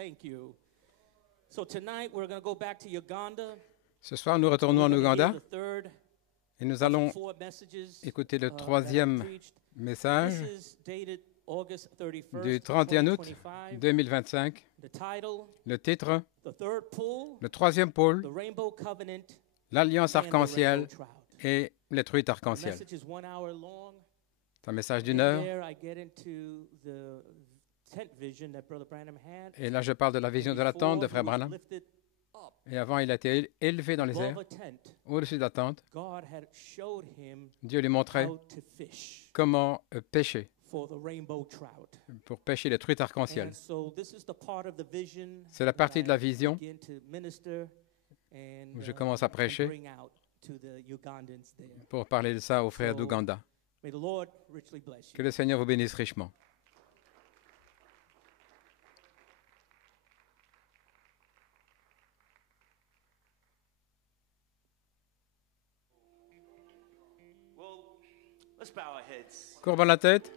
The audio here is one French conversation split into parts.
Thank you. So tonight we're going to go back to Uganda. Ce soir, nous retournons en Ouganda The third et nous allons four messages écouter le that I troisième preached. message This is dated August 31st, du 31 août 2025. 2025. The title, Le titre, The Third Pool, le troisième pôle, The Rainbow Covenant, l'Alliance and the arc-en-ciel Rainbow Trout. et les truites The arc-en-ciel. message is 1 hour long. C'est un message d'une In heure. there I get into the tent vision that Brother Branham had. Et là, je parle de la vision de la tente de Frère Before he was Branham. lifted up Et avant, il a été élevé dans les above airs, a tent, au-dessus de la tente. God had showed him Dieu lui montrait how to fish comment pêcher, for the rainbow trout. pour pêcher les truites arc-en-ciel. And so this is the part of the vision C'est la partie that de la I vision begin to minister and, où je commence à and prêcher bring out to the Ugandans there. pour parler de ça aux frères d'Ouganda. May the Lord richly bless Que you. le Seigneur vous bénisse richement. Well, let's bow our heads. Courbons la tête.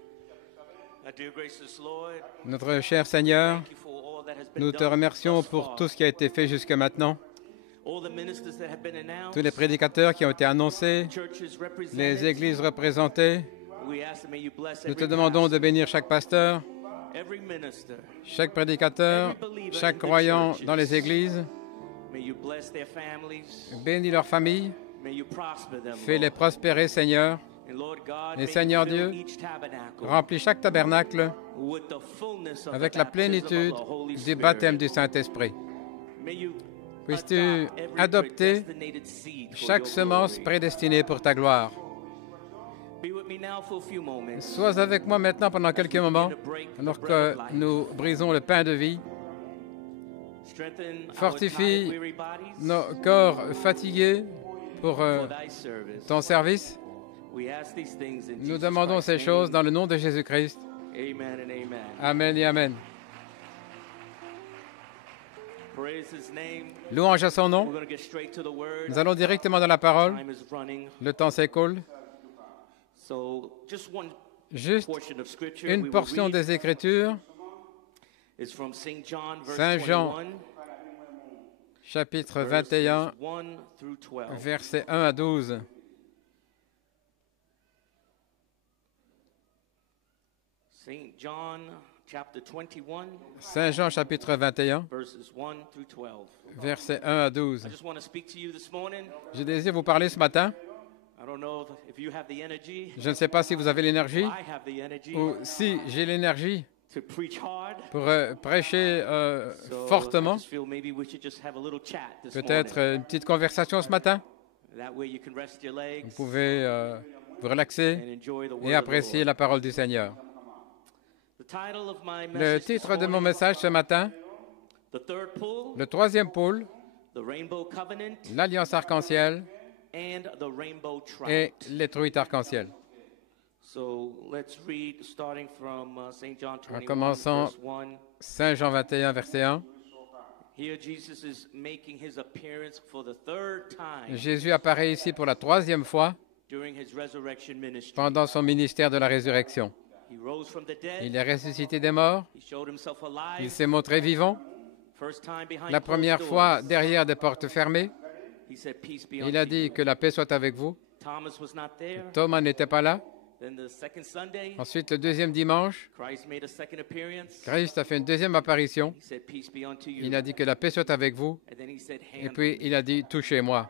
Our dear gracious Lord, Notre cher Seigneur, thank you for all that has been nous te done remercions thus pour far. tout ce qui a été fait jusque maintenant, All the ministers that have been announced, tous les prédicateurs qui ont été annoncés, churches represented. les églises représentées. We ask that may you bless Nous te every demandons de pastor, bénir chaque pasteur, every minister. chaque prédicateur, chaque croyant dans les églises. May you bless their families. Bénis leurs familles, May you prosper them. fais-les Lord. prospérer, Seigneur. And Lord God, Et may you Seigneur fill Dieu, each tabernacle Remplis chaque tabernacle with the fullness of avec the la baptism plénitude of the Holy du Spirit. baptême du Saint-Esprit. May you Puisses-tu adopt every adopter predestinated seed for chaque your semence glory. prédestinée pour ta gloire. Be with me now for a few moments. Sois avec moi maintenant pendant quelques moments, alors que nous brisons le pain de vie. Strengthen our Fortifie tired, weary bodies nos corps fatigués pour for thy service. ton service. We ask these things in Nous Jesus demandons Christ's ces choses name. dans le nom de Jésus-Christ. Amen and amen. Amen et Amen. Praise his name. Louange à son We're nom. going to get straight to the word. Nous allons directement dans la parole. Time is running. Le temps s'écoule. So just one Juste portion of scripture une we will portion read des Écritures, is from St. John verse Saint Jean, 21, chapitre verses 21, 1 through 12. versets 1 à 12. St. John chapter 21 Saint Jean, chapitre 21, verses 1 through 12. versets 1 à 12. I just want to speak to you this morning. Je désire vous parler ce matin. I don't know if you have the energy. Je ne sais pas si vous avez l'énergie I have the energy ou si j'ai l'énergie to preach hard. pour prêcher So I fortement. just feel maybe we should just have a little chat this Peut-être morning. une petite conversation ce matin. That way you can rest your legs Vous pouvez vous relaxer and enjoy the word et of the apprécier Lord. la parole du Seigneur. The title of my Le message this titre de mon morning, message ce matin, The Third Pool, le troisième pôle, The Rainbow Covenant, l'Alliance arc-en-ciel and the Rainbow Trout. et les truites arc-en-ciel. So let's read starting from St. John 21, commençant- verse 1. Saint Jean 21, verset 1. Here Jesus is making his appearance for the third time Jésus apparaît ici pour la troisième fois during his resurrection ministry. pendant son ministère de la résurrection. He rose from the dead. Il est ressuscité des morts, He showed himself il alive. s'est montré vivant, First time behind la closed première doors. fois derrière des portes fermées. He said, "Peace be Il a unto dit you." que la paix soit avec vous. Thomas was not there. Thomas n'était pas là. Then the second Sunday, Ensuite, le deuxième dimanche, Christ made a second appearance. Christ a fait une deuxième apparition. He said, "Peace be unto you." Il a dit que la paix soit avec vous. And then he said, Et "Hand puis, me." il a dit, touchez-moi.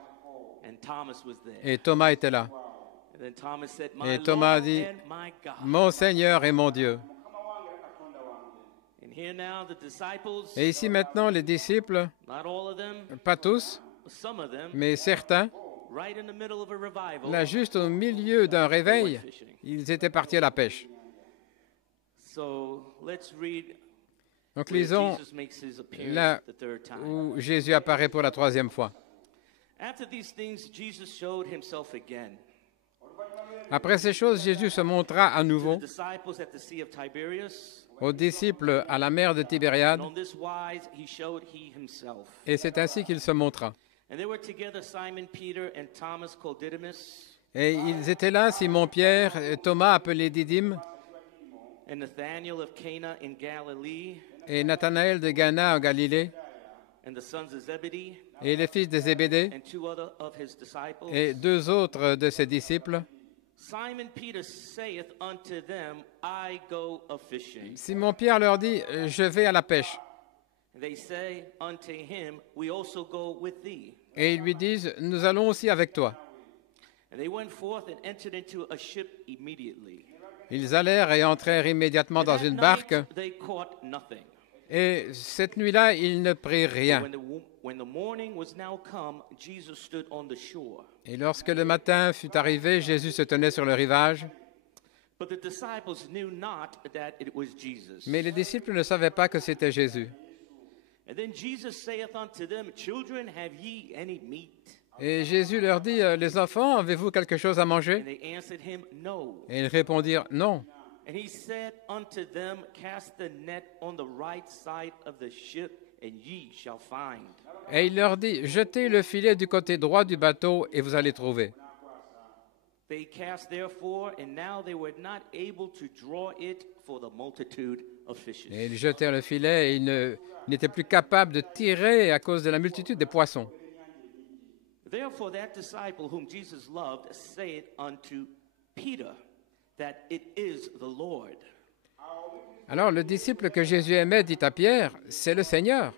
And Thomas was there. Et Thomas était là. And then Thomas said, "My Et Thomas a Lord dit, and my God." Mon Seigneur et mon Dieu. And here now the disciples, Et ici maintenant, les disciples, not all of them, pas tous, but some of them, mais certains, right in the middle of a revival, là juste au milieu d'un they réveil, went fishing. ils étaient partis à la pêche. So let's read Donc where lisons Jesus makes his appearance là the third time. où Jésus apparaît pour la troisième fois. After these things, Jesus showed himself again Après ces choses, Jésus se montra à to nouveau the disciples at the Sea of Tiberias, aux disciples à la mer de Tibériade, and on this wise he showed he himself. et c'est ainsi qu'il se montra. And they were together Simon Peter and Thomas called Didymus, Et ils étaient là, Simon-Pierre, Thomas appelé Didyme, and Nathanael of Cana in Galilee, et Nathanaël de Cana en Galilée, and the sons of Zebedee, et les fils de Zébédée, and two other of his disciples. et deux autres de ses disciples. Simon Peter saith unto them, I go a fishing. Simon-Pierre leur dit, « Je vais à la pêche. They say unto him, We also go with thee. » Et ils lui disent, « Nous allons aussi avec toi. And they went forth and entered into a ship immediately. » Ils allèrent et entrèrent immédiatement dans That une night barque, they caught nothing. et cette nuit-là, ils ne prirent rien. When the morning was now come, Jesus stood on the shore. Et lorsque le matin fut arrivé, Jésus se tenait sur le rivage, But the disciples knew not that it was Jesus. mais les disciples ne savaient pas que c'était Jésus. And then Jesus saith unto them, Children, have ye any meat? Et Jésus leur dit, « Les enfants, avez-vous quelque chose à And manger they answered him, No. » Et ils répondirent, « Non. » And he said unto them, Cast the net on the right side of the ship, and ye shall find. Et il leur dit, « Jetez le filet du côté droit du bateau et vous allez trouver. » They cast therefore, and now they were not able to draw it for the multitude of fishes. Et ils jetèrent le filet et ils n'étaient plus capables de tirer à cause de la multitude des poissons. Therefore that disciple whom Jesus loved saith unto Peter that it is the Lord. Alors le disciple que Jésus aimait dit à Pierre, « C'est le Seigneur. »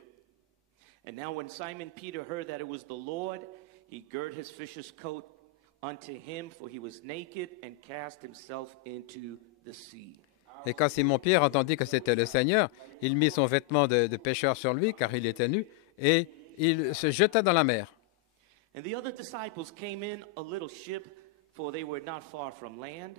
And now when Simon Peter heard that it was the Lord, he girt his fisher's coat unto him, for he was naked, and cast himself into the sea. Et quand Simon-Pierre entendit que c'était le Seigneur, il mit son vêtement de pêcheur sur lui, car il était nu, et il se jeta dans la mer. And the other disciples came in a little ship, for they were not far from land,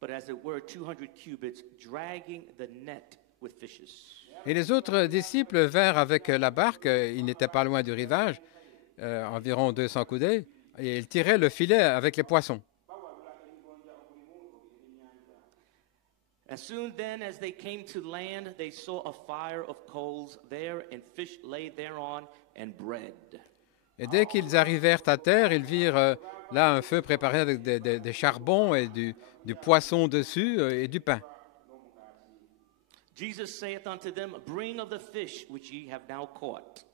but as it were 200 cubits, dragging the net with fishes. Et les autres disciples vinrent avec la barque, ils n'étaient pas loin du rivage, environ 200 coudées, et ils tiraient le filet avec les poissons. As soon then as they came to land, they saw a fire of coals there, and fish lay thereon, and bread. Et dès qu'ils arrivèrent à terre, ils virent là un feu préparé avec des charbons et du poisson dessus et du pain. Jesus saith unto them, Bring of the fish which ye have now caught.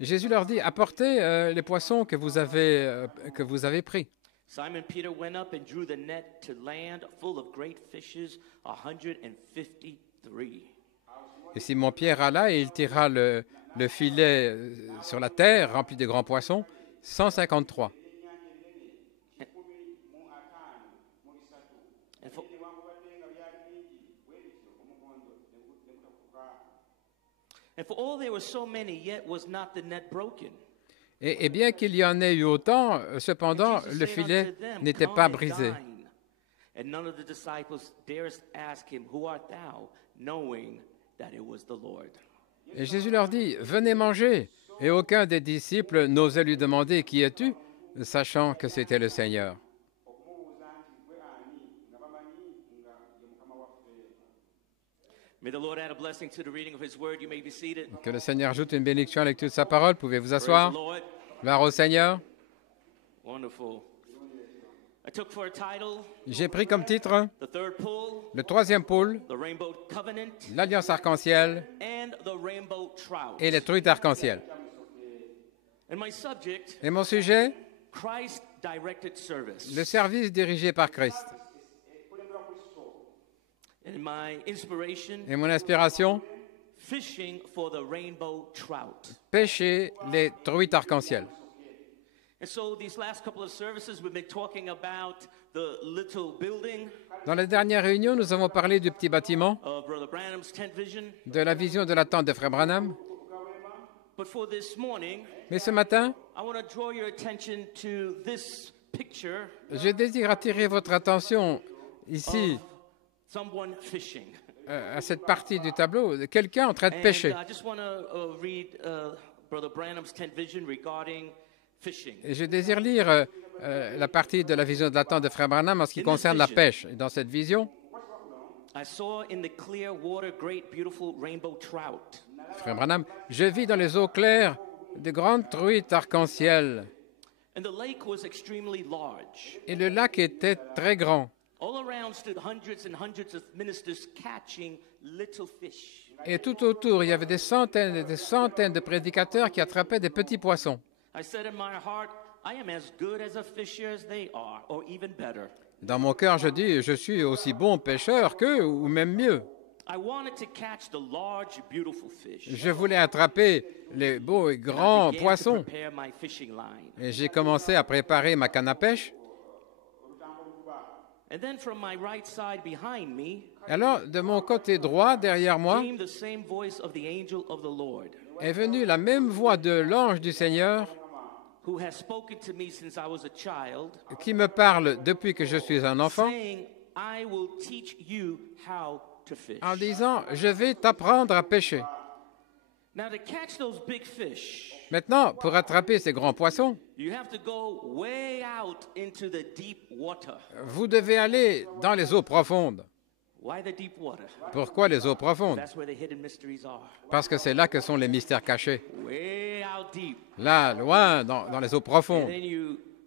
Jésus leur dit, apportez les poissons que vous avez pris. Simon Peter went up and drew the net to land full of great fishes, 153. Et Simon-Pierre alla et il tira le filet sur la terre rempli de grands poissons, 153. And for all there were so many, yet was not the net broken. Et bien qu'il y en ait eu autant, cependant, le filet n'était pas brisé. And none of the disciples durst ask him, Who art thou? Knowing that it was the Lord. Et Jésus leur dit, venez manger. Et aucun des disciples n'osait lui demander, qui es-tu, sachant que c'était le Seigneur. May the Lord add a blessing to the reading of his word. You may be seated. Que le Seigneur ajoute une bénédiction à la lecture de sa parole. Pouvez vous Praise asseoir. the Lord. Gloire au Seigneur. Wonderful. I took for a title J'ai pris comme titre the third pull, le troisième pôle, the rainbow covenant, l'alliance arc-en-ciel and the rainbow trout. et les truites arc-en-ciel. And my subject, Et mon sujet, Christ directed service. le service dirigé par Christ. And my inspiration, Et mon inspiration, fishing for the rainbow trout. pêcher les truites arc-en-ciel. And so these last couple of services, we've been talking about the little building Dans la dernière réunion, nous avons parlé du petit bâtiment, of Brother Branham's tent vision. de la vision de la tente de Frère Branham. But for this morning, Mais ce matin, I want to draw your attention to this picture je désire attirer votre attention ici of someone fishing. à cette partie du tableau, de quelqu'un en train de pêcher. And I just want to read Brother Branham's tent vision regarding fishing. Et je désire lire la partie de la vision de la tente de Frère Branham en ce qui concerne la pêche. Et dans cette vision, I saw in the clear water great beautiful rainbow trout. Frère Branham, je vis dans les eaux claires de grandes truites arc-en-ciel. And the lake was extremely large. Et le lac était très grand. All around stood hundreds and hundreds of ministers catching little fish. Et tout autour, il y avait des centaines et des centaines de prédicateurs qui attrapaient des petits poissons. I said in my heart, I am as good as a fisher as they are, or even better. Dans mon cœur, je dis, je suis aussi bon pêcheur qu'eux, ou même mieux. I wanted to catch the large, beautiful fish. Je voulais attraper les beaux et grands I began to poissons. prepare my fishing line. Et j'ai commencé à préparer ma canne à pêche. And then from my right side behind me Alors, de mon côté droit, derrière moi, came the same voice of the angel of the Lord, est venue la même voix de l'ange du Seigneur who has spoken to me since I was a child, qui me parle depuis que je suis un enfant, saying, I will teach you how to fish. en disant, je vais t'apprendre à pêcher. Now, to catch those big fish, Maintenant, pour attraper ces grands poissons, you have to go way out into the deep water. vous devez aller dans les eaux profondes. Why the deep water? Pourquoi les eaux profondes? That's where the hidden mysteries are. Parce que c'est là que sont les mystères cachés. Way out deep. Là, loin, dans les eaux And profondes. then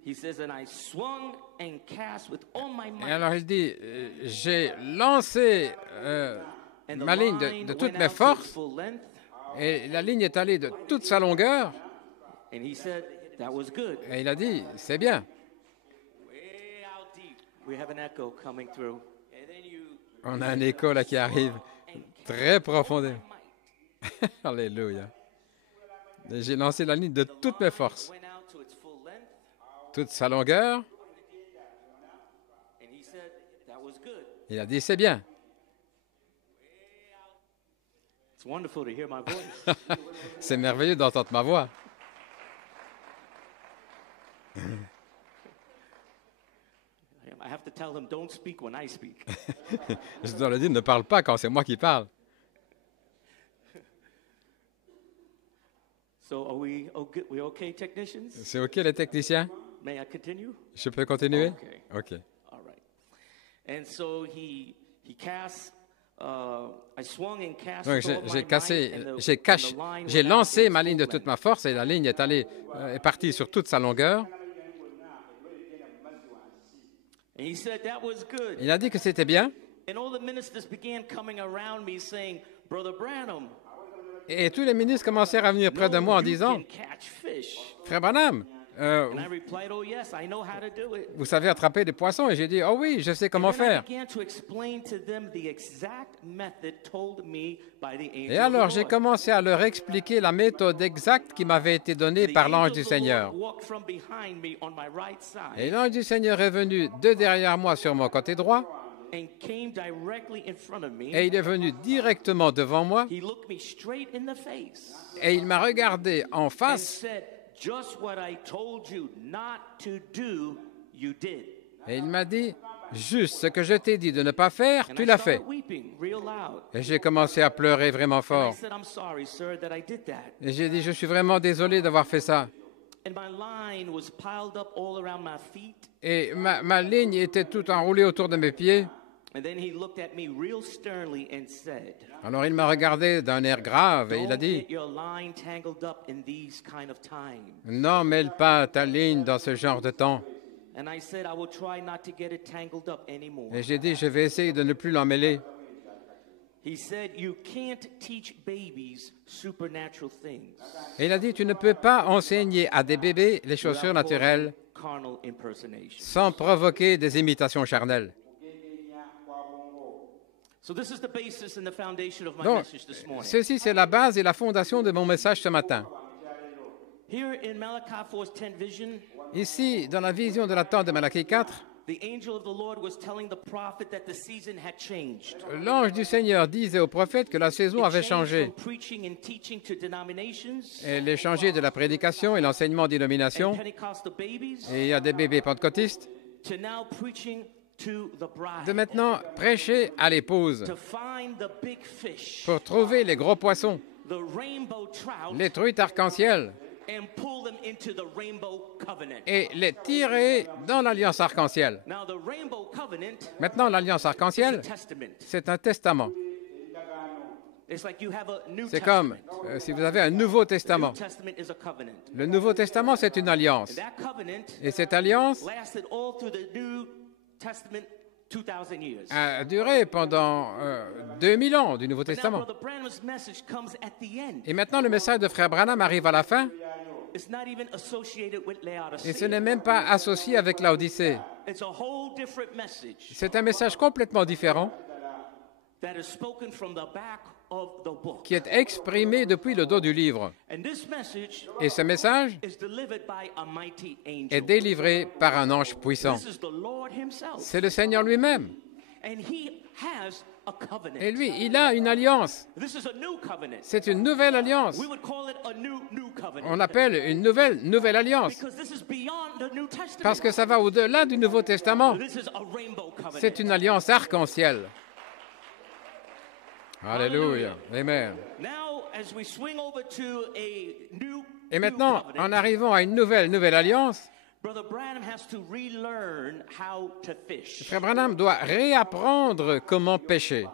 he says, and I swung and cast with all my Et might. alors il dit, j'ai lancé And the ma ligne line de toutes went mes out to its forces, full length. et la ligne est allée de toute sa longueur, And he said, that was good. et il a dit, c'est bien. Way out deep. We have an echo coming through. And then you On a un écho là qui arrive très profondément. Alléluia. Et j'ai lancé la ligne de toutes mes forces, went out to its full length. toute sa longueur. And he said, that was good. Il a dit, c'est bien. It's wonderful to hear my voice. C'est merveilleux d'entendre ma voix. I have to tell him, don't speak when I speak. Je dois le dire, ne parle pas quand c'est moi qui parle. So are we okay, technicians? C'est OK, les techniciens? May I continue? Je peux continuer? Okay. OK. All right. And so he cast. I swung and cast. Donc, with all my j'ai might, cassé, and the- j'ai and caché, the line j'ai went out to lancé its ma ligne de full toute length. ma force et la ligne est allée, est partie sur toute sa longueur. And he said that was good. Il a dit que c'était bien. And all the ministers began coming around me saying, Brother Branham, Et tous les ministres commencèrent à venir près de moi en you disant, can catch fish. Frère Branham, And I replied, oh yes, I know how to do it. vous savez attraper des poissons? Et j'ai dit, oh oui, je sais comment And then I faire. began to explain to them the exact method told me by the angel Et of alors the j'ai Lord. commencé à leur expliquer la méthode exacte qui m'avait été donnée The par angel l'ange of du the Seigneur. Lord walked from behind me on my right side Et l'ange du Seigneur est venu de derrière moi sur mon côté droit and came directly in front of me. et il est venu directement devant moi He looked me straight in the face et il m'a regardé en and face said, just what I told you not to do, you did. et il m'a dit, juste ce que je t'ai dit de ne pas faire, And tu I l'as fait. started weeping real loud. Et j'ai commencé à pleurer vraiment And I fort. said, I'm sorry, sir, that I did that. Et j'ai dit, je suis vraiment désolé d'avoir fait ça. And my line was piled up all around my feet. Et ma ligne était toute enroulée autour de mes pieds. And then he looked at me real sternly and said, Alors il m'a regardé d'un air grave et il a don't dit, get your line tangled up in these kind of times. n'emmêle pas ta ligne dans ce genre de temps. And I said, I will try not to get it tangled up anymore. Et j'ai dit, je vais essayer de ne plus l'emmêler. He said, you can't teach babies supernatural things Et il a dit, tu ne peux pas enseigner à des bébés les chaussures without naturelles causing carnal impersonation. sans provoquer des imitations charnelles. So this is the basis and the foundation of my Donc, message this morning. ceci, c'est la base et la fondation de mon message ce matin. Here in Malachi 4:10 vision, Ici, dans la vision de la tente de Malachie 4, the angel of the Lord was telling the prophet that the season had changed. l'ange du Seigneur disait au prophète que la saison It avait changed changé. from preaching and teaching to denominations Elle est changée de la prédication et l'enseignement and d'énomination, Pentecostal babies et il y a des bébés pentecôtistes, to now preaching to the bride. de maintenant prêcher à l'épouse To find the big fish, pour trouver les gros poissons, the rainbow trout, les truites arc-en-ciel, and pull them into the rainbow covenant. et les tirer dans l'alliance arc-en-ciel. Now the rainbow covenant Maintenant, l'alliance is a arc-en-ciel, testament. c'est un testament. It's like you have a New C'est Testament. comme si vous avez un Nouveau New Testament. Testament is a covenant. Le Nouveau Testament, c'est une alliance. And that covenant Et cette alliance lasted all through the New Testament 2,000 years. a duré pendant 2000 ans du Nouveau But now, Testament. Brother Branham's message comes at the end. Et maintenant, le message de Frère Branham arrive à la fin, It's not even associated with et ce Laodicea. n'est même pas associé avec l'Odyssée. It's a whole different message C'est un message complètement différent that is spoken from the back of the book. qui est exprimé depuis le dos du livre. And this message Et ce message is delivered by a mighty est angel. délivré par un ange puissant. This is the Lord himself. C'est le Seigneur lui-même. And he has a covenant. Et lui, il a une alliance. This is a new covenant. C'est une nouvelle alliance. We would call it a new covenant. On l'appelle une nouvelle alliance. Because this is beyond the New Testament. Parce que ça va au-delà du Nouveau Testament. This is a rainbow covenant. C'est une alliance arc-en-ciel. Alléluia. Amen. Now, as we swing over to a Et maintenant, covenant, en arrivant à une nouvelle alliance, Brother Branham has to relearn how to fish. Frère Branham doit réapprendre comment pêcher.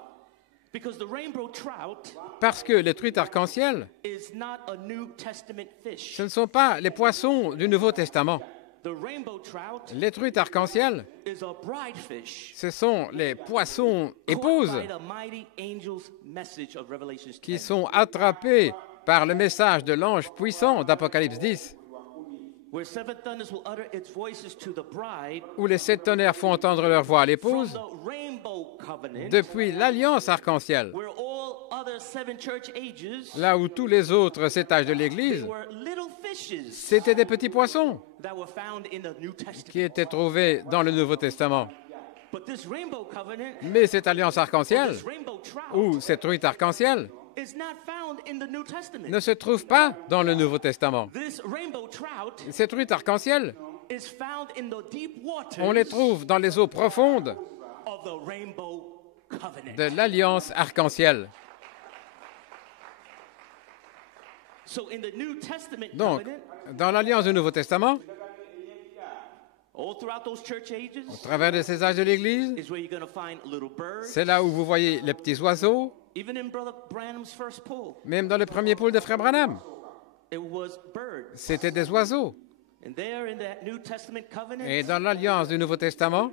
Because the rainbow trout Parce que les truites arc-en-ciel, is not a New Testament fish. ce ne sont pas les poissons du Nouveau Testament. The rainbow trout Les truites arc-en-ciel, is a bride fish. ce sont les poissons épouses Caught by the mighty angel's message of Revelation 10. qui sont attrapés par le message de l'ange puissant d'Apocalypse 10, Where seven thunders will utter its voices to the bride où les 7 tonnerres font entendre leur voix à from l'épouse, the rainbow covenant, depuis l'alliance arc-en-ciel, where all other seven church ages là où tous les autres étages de they l'Église, were little fishes c'étaient des petits poissons that were found in the New Testament. qui étaient trouvés dans le Nouveau Testament. But this rainbow covenant, Mais cette alliance arc-en-ciel, this rainbow trout, ou cette truite arc-en-ciel, is not found in the New Testament. ne se trouve pas dans le Nouveau Testament. This rainbow trout Ces truites arc-en-ciel, is found in the deep waters on les trouve dans les eaux profondes of the rainbow covenant. de l'alliance arc-en-ciel. So in the New Testament Donc, covenant, dans l'alliance du Nouveau Testament, all throughout those church au ages, travers de ces âges de l'Église, is where you're going to find little birds. c'est là où vous voyez les petits oiseaux, Even in Brother Branham's first pool, même dans le premier pôle de Frère Branham, it was birds. c'était des oiseaux. And there in that New Testament covenant, Et dans l'alliance du Nouveau Testament,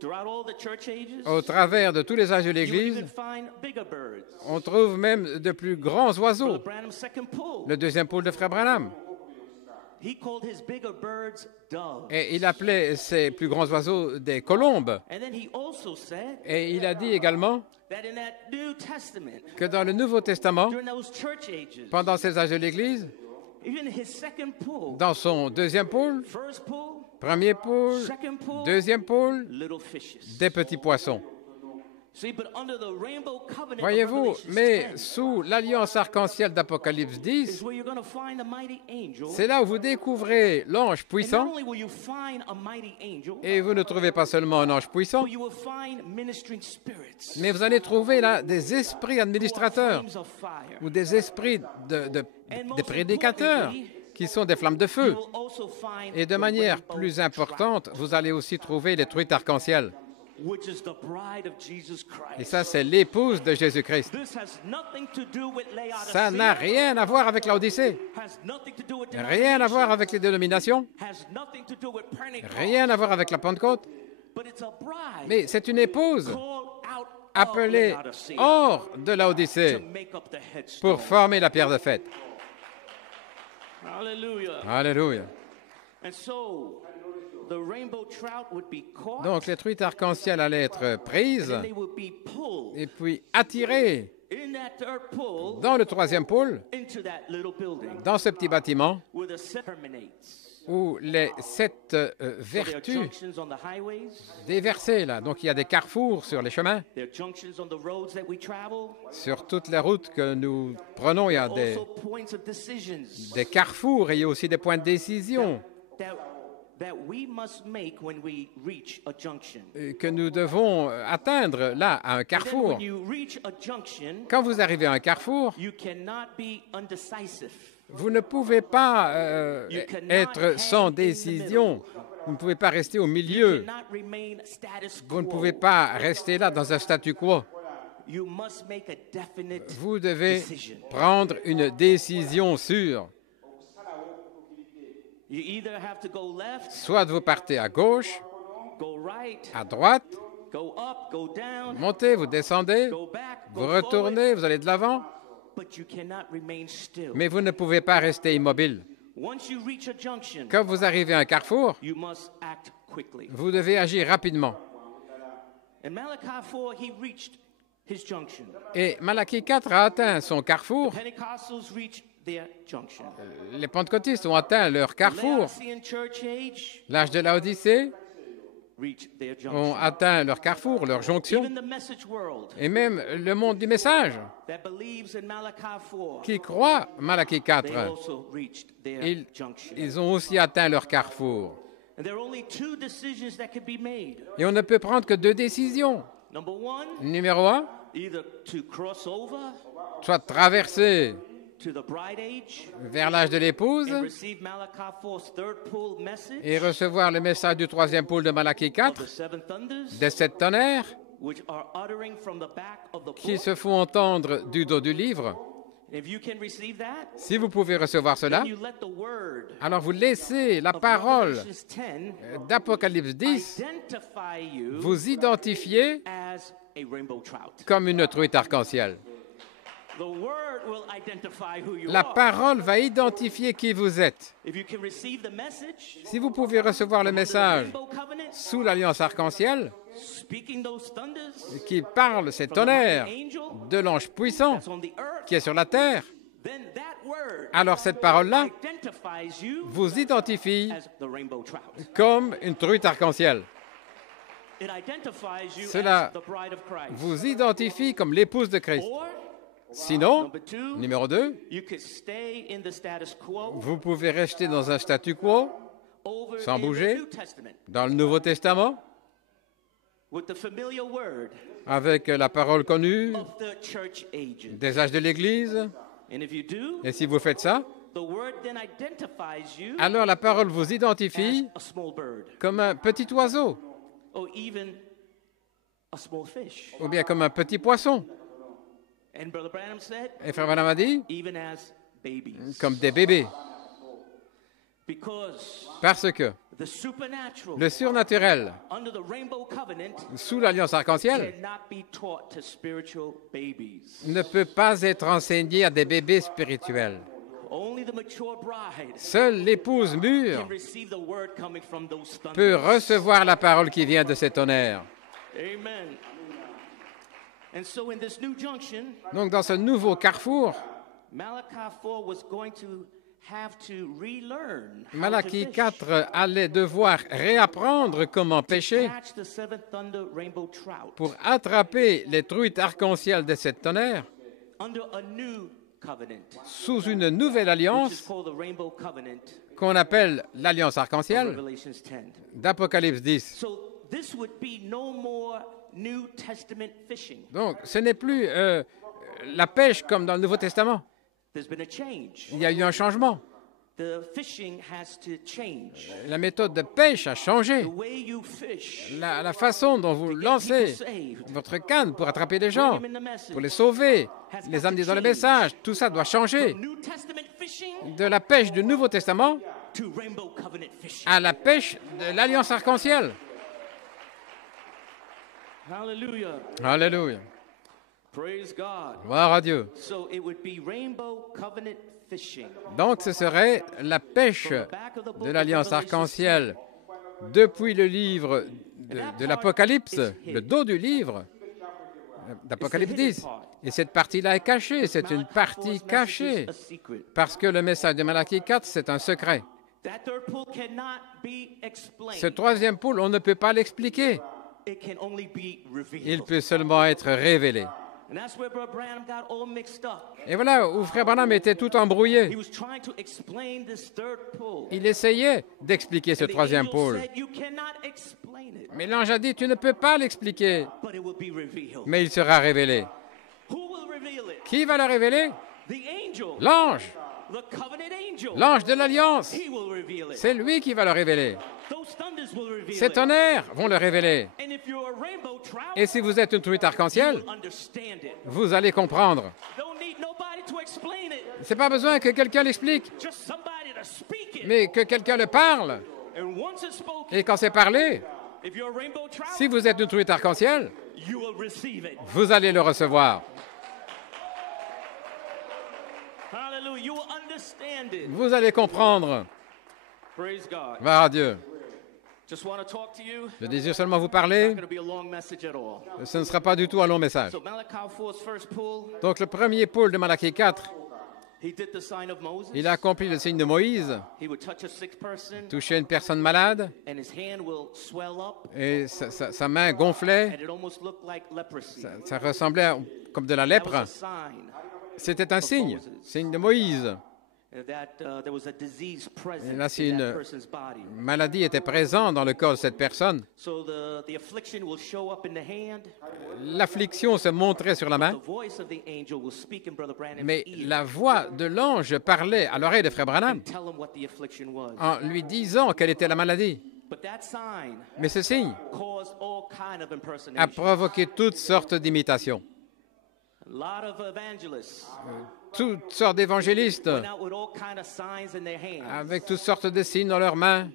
throughout all the church ages, au travers de tous les âges de you would l'Église, even find bigger birds. on trouve même de plus grands oiseaux. Brother Branham's second pool, Le deuxième pôle de Frère Branham. he called his bigger birds doves. Et il appelait ces plus grands oiseaux des colombes. And then he also said Et il a dit également that in that New Testament, que dans le Nouveau Testament, during those church ages, pendant ces âges de l'Église, even his second pool, dans son deuxième pôle, first pool, premier pôle, second pool, deuxième pôle, little fishes. des petits poissons. See, but under the rainbow covenant of Voyez-vous, Revelation mais 10 sous l'alliance arc-en-ciel d'Apocalypse is 10, where you're going to find a mighty angel. c'est là où vous découvrez l'ange And not puissant, only will you find a mighty angel, et vous ne trouvez pas seulement un ange puissant, but you will find ministering spirits, mais vous allez trouver là des esprits who are administrateurs flames of fire. ou des esprits de prédicateurs qui sont des flammes de You feu. will also find Et de the manière rainbow plus trout, importante, vous allez aussi trouver les truites arc-en-ciel. which is the bride of Jesus Et Christ. ça, c'est l'épouse de Jésus-Christ. This has nothing to do with Ça n'a Laodicea, rien à voir avec l'Odyssée, has nothing to do with rien à voir avec les dénominations, has nothing to do with Pentecost, rien à voir avec la Pentecôte, but it's a bride mais c'est une épouse called out appelée of Laodicea hors de to l'Odyssée make up the headstone. pour former la pierre de fête. Hallelujah. Alléluia. And so the rainbow trout would be caught, Donc les truites arc-en-ciel allaient être prises and they would be pulled et puis attirées in that third pool dans le troisième pôle, into that little building dans ce petit bâtiment where the set terminates. où les 7 So there are vertus junctions on the highways, déversées là. Donc il y a des carrefours sur les chemins, there are junctions on the roads that we travel, sur toutes les routes que nous prenons, il y a also points of decisions des carrefours et il y a aussi des points de décision that we must make when we reach a junction. que nous devons atteindre là à un And then carrefour. when you reach a junction, Quand vous arrivez à un carrefour, you cannot be undecisive. vous ne pouvez pas être sans hang in the décision. Vous ne pouvez pas rester au You milieu. cannot remain status Vous ne quo. pouvez pas rester là dans un statu quo. You must make a definite Vous devez decision. prendre une décision sûre. You either have to go left, Soit vous partez à gauche, go right, à droite, Go up, go down, montez, vous descendez, go back, vous go forward, retournez, vous allez de l'avant, but you cannot remain still. mais vous ne pouvez pas rester immobile. Once you reach a junction, Quand vous arrivez à un carrefour, you must act quickly. vous devez agir rapidement. In Malachi 4, he reached his junction. Et Malachie 4 a atteint son carrefour. Pentecostals reached their junction. Les pentecôtistes ont atteint leur carrefour. Laodicean church age L'âge de la Odyssée reached their ont junction. atteint leur carrefour, leur jonction. Even the message world Et même le monde du message, that believes in Malachi 4, qui croit Malachie they 4, also reached their ils, junction. ils ont aussi atteint leur carrefour. And there are only two decisions that could be made. Et on ne peut prendre que deux décisions. Number one, Numéro 1, either to cross over soit traverser to the bride age vers l'âge de l'épouse and receive Malachi 4's third pull message et recevoir le message du troisième pôle de Malachie of 4, the seven thunders, des sept tonnerres, which are uttering from the back of the qui book. se font entendre du dos du livre. If you can receive that, Si vous pouvez recevoir cela, then you let the word alors vous laissez la of parole Revelations 10 d'Apocalypse 10 identify you vous identifier as a rainbow trout. comme une truite arc-en-ciel. The word will identify who you La are. parole va identifier qui vous êtes. If you can receive the message Si vous pouvez recevoir le under the message rainbow covenant, sous l'alliance arc-en-ciel, speaking those thunders qui parle ces from the mighty tonnerres angel de l'ange puissant that's on the earth, qui est sur la terre, then that word alors cette parole-là identifies you vous identifie as the rainbow trout. comme une truite arc-en-ciel. It identifies you Cela as the bride of Christ. vous identifie comme l'épouse de Christ. Or, Sinon, number two, numéro 2, you could stay in the status quo vous pouvez rester dans un statu quo, over sans in bouger. the New Testament dans le Nouveau Testament, with the familiar word avec la parole connue of the church ages. des âges de l'Église. And if you do, Et si vous faites ça, the word then identifies you alors la parole vous as identifie a small bird comme un petit oiseau or even a small fish. ou bien comme un petit poisson. And Brother Branham said, Et Frère Branham a dit, even as babies. comme des bébés. Because Parce que the supernatural le surnaturel, under the rainbow covenant sous l'alliance arc-en-ciel, cannot be taught to spiritual babies. ne peut pas être enseigné à des bébés spirituels. Only the mature bride Seule l'épouse mûre can receive the word coming from those peut thunders. recevoir la parole qui vient de ces tonnerres. Amen. And so in this new junction, Donc dans ce nouveau carrefour, Malachi 4 was going to have to relearn how Malachie to fish, 4 allait devoir réapprendre comment pêcher catch the seventh thunder rainbow trout pour attraper les truites arc-en-ciel de cette tonnerre under a new covenant, sous une nouvelle which is alliance called the rainbow covenant qu'on appelle l'alliance of arc-en-ciel Revelations 10. d'Apocalypse 10. So this would be no more New Testament fishing. Donc ce n'est plus la pêche comme dans le Nouveau Testament. There's been a change. Il y a eu un changement. The fishing has to change. La méthode de pêche a changé. The way you fish, La façon dont vous lancez saved, votre canne pour attraper des bring gens, them in the message. pour les sauver, les amener dans le message, tout ça doit changer. New Testament fishing De la pêche du Nouveau Testament to rainbow covenant fishing. à la pêche de l'alliance arc-en-ciel. Hallelujah. Alléluia. Praise God. Gloire à Dieu. So it would be rainbow covenant fishing. Donc ce serait la pêche From the back of the book de of l'alliance Revelations arc-en-ciel depuis le livre de l'Apocalypse, le dos du livre d'Apocalypse 10. Et cette partie-là est cachée, c'est une partie cachée, a secret. parce que le message de Malachie 4, c'est un secret. That third pull cannot be explained. Ce troisième pôle, on ne peut pas l'expliquer. It can only be revealed. Il peut seulement être révélé. And that's where Brother Branham got all mixed up. Et voilà où Frère Branham était tout He embrouillé. was trying to explain this third pull. Il essayait d'expliquer ce And the troisième angel pôle. said, you cannot explain it, Mais l'ange a dit, tu ne peux pas l'expliquer, but it will be revealed. mais il sera révélé. Who will reveal it? Qui va le révéler? The angel. L'ange, The covenant angel. l'ange de l'Alliance. He will reveal it. C'est lui qui va le révéler. Those thunders will reveal Ces it. tonnerres vont le révéler. And if you're a rainbow trout, Et si vous êtes une truite you arc-en-ciel, will understand it. vous allez comprendre. Don't need nobody to explain it. C'est pas besoin que quelqu'un l'explique, Just somebody to speak it. mais que quelqu'un le parle. And once it's spoken, Et quand c'est parlé, If you're a rainbow trout, Si vous êtes une truite arc-en-ciel, you will receive it. vous allez le recevoir. Hallelujah. You will understand it. Vous allez comprendre. Praise God. Gloire à Dieu. Just want to talk to you. Je désire seulement vous It's parler. not going to be a long message at all. Ce ne sera pas du tout un long message. So Malachi 4's first pull, Donc le premier pôle de Malachie 4, he did the sign of Moses. il a accompli le signe de Moïse, He would touch a sick person, toucher une personne malade, and his hand will swell up, et sa main gonflait. and it almost looked like leprosy. Ça ressemblait comme de la That lèpre. was a sign C'était un signe de Moïse. that there was a disease present Et là, c'est in that une person's body. maladie était présente dans le corps de cette personne. So the affliction will show up in the hand. L'affliction se montrait sur la The main, voice of the angel will speak in Brother Branham's mais ear la voix de l'ange parlait à l'oreille de Frère Branham and tell him what the affliction was. en lui disant quelle était la maladie. But that sign Mais ce signe caused all kind of a impersonation. provoqué toutes sortes d'imitations. A lot of evangelists Toutes sortes d'évangélistes went out with all kind of signs in their hands. avec toutes sortes de signes dans leurs mains,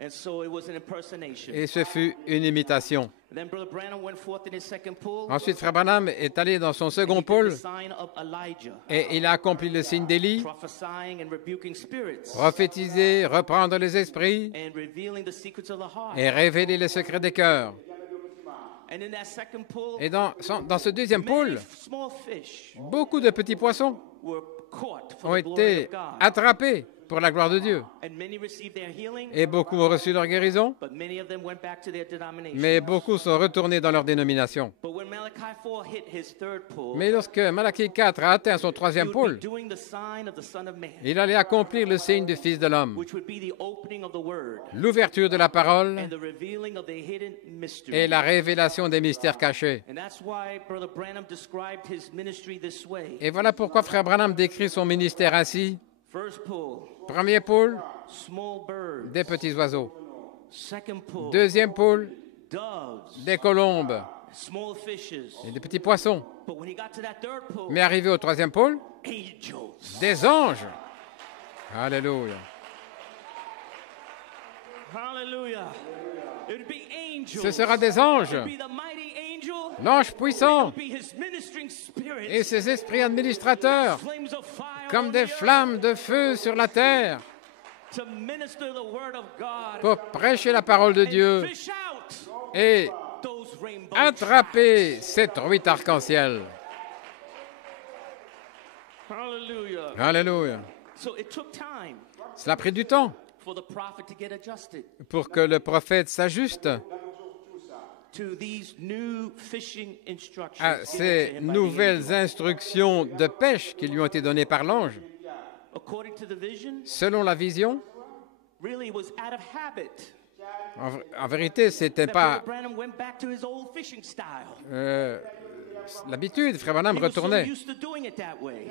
And so it was an impersonation. et ce fut une imitation. And then Brother Branham went forth in his second pull. Ensuite, Frère Branham est allé dans son He second did pôle the sign of Elijah, et il a accompli le signe d'Élie, prophesying and rebuking spirits prophétiser, reprendre les esprits and revealing the secrets of the heart. et révéler les secrets des cœurs. And in that second pull, Et dans ce deuxième many pôle, small fish beaucoup de petits poissons were caught for ont the glory été of God. attrapés pour la gloire de Dieu. And many received their healing, Et beaucoup ont reçu leur guérison, but many of them went back to their denomination. mais beaucoup sont retournés dans leur dénomination. But when Malachi 4 hit his third pull, Mais lorsque Malachie 4 a atteint son he troisième would pôle, be doing the sign of the Son of Man, il allait accomplir le signe du Fils de l'homme, which would be the opening of the Word l'ouverture de la parole and the revealing of the hidden mystery. et la révélation des mystères cachés. And that's why Brother Branham described his ministry this way. Et voilà pourquoi Frère Branham décrit son ministère ainsi. First pull, Premier pôle, small birds. des petits oiseaux. Second pull, Deuxième pôle, doves, des colombes small fishes. et des petits poissons. But when he got to that third pull, Mais arrivé au troisième pôle, angels. des anges. Alléluia. Hallelujah. It would be angels. Ce sera des anges, It would be the mighty angel. l'ange It puissant would be his ministering spirits. et ses esprits administrateurs, Flames of fire comme on des the earth flammes de feu sur la terre, to minister the word of God pour prêcher la parole de and Dieu fish out et those rainbow attraper cette truite arc-en-ciel. trout. Hallelujah. Alléluia. So it took time Cela a pris du temps for the prophet to get adjusted pour que le prophète s'ajuste to these new fishing instructions à given to ces him by the nouvelles angel. instructions de pêche qui lui ont été données par l'ange. According to the vision, Selon la vision, really it was out of habit en vérité, c'était that pas Brother Branham went back to his old fishing style. l'habitude. Frère Branham He was so retournait used to doing it that way.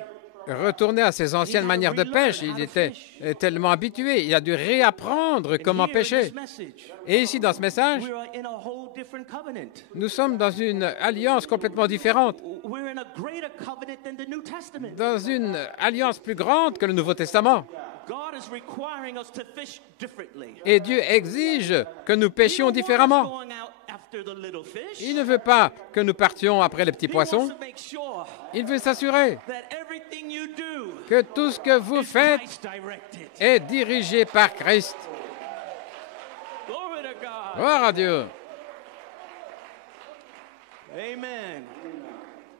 à ses anciennes manières de pêche. Il était tellement habitué. Il a dû réapprendre comment Here in pêcher. this message, Et ici, dans ce message, we are in a whole different covenant. nous sommes dans une alliance complètement différente, We're in a greater covenant than the New Testament. dans une alliance plus grande que le Nouveau Testament. God is requiring us to fish differently. Et Dieu exige que nous He pêchions don't want us différemment. going out after the little fish. Il ne veut pas que nous partions après les petits He wants poissons. to make sure Il veut s'assurer that everything you do que tout ce que vous is faites Christ directed. est dirigé par Christ. Glory to God. Gloire à Dieu. Amen.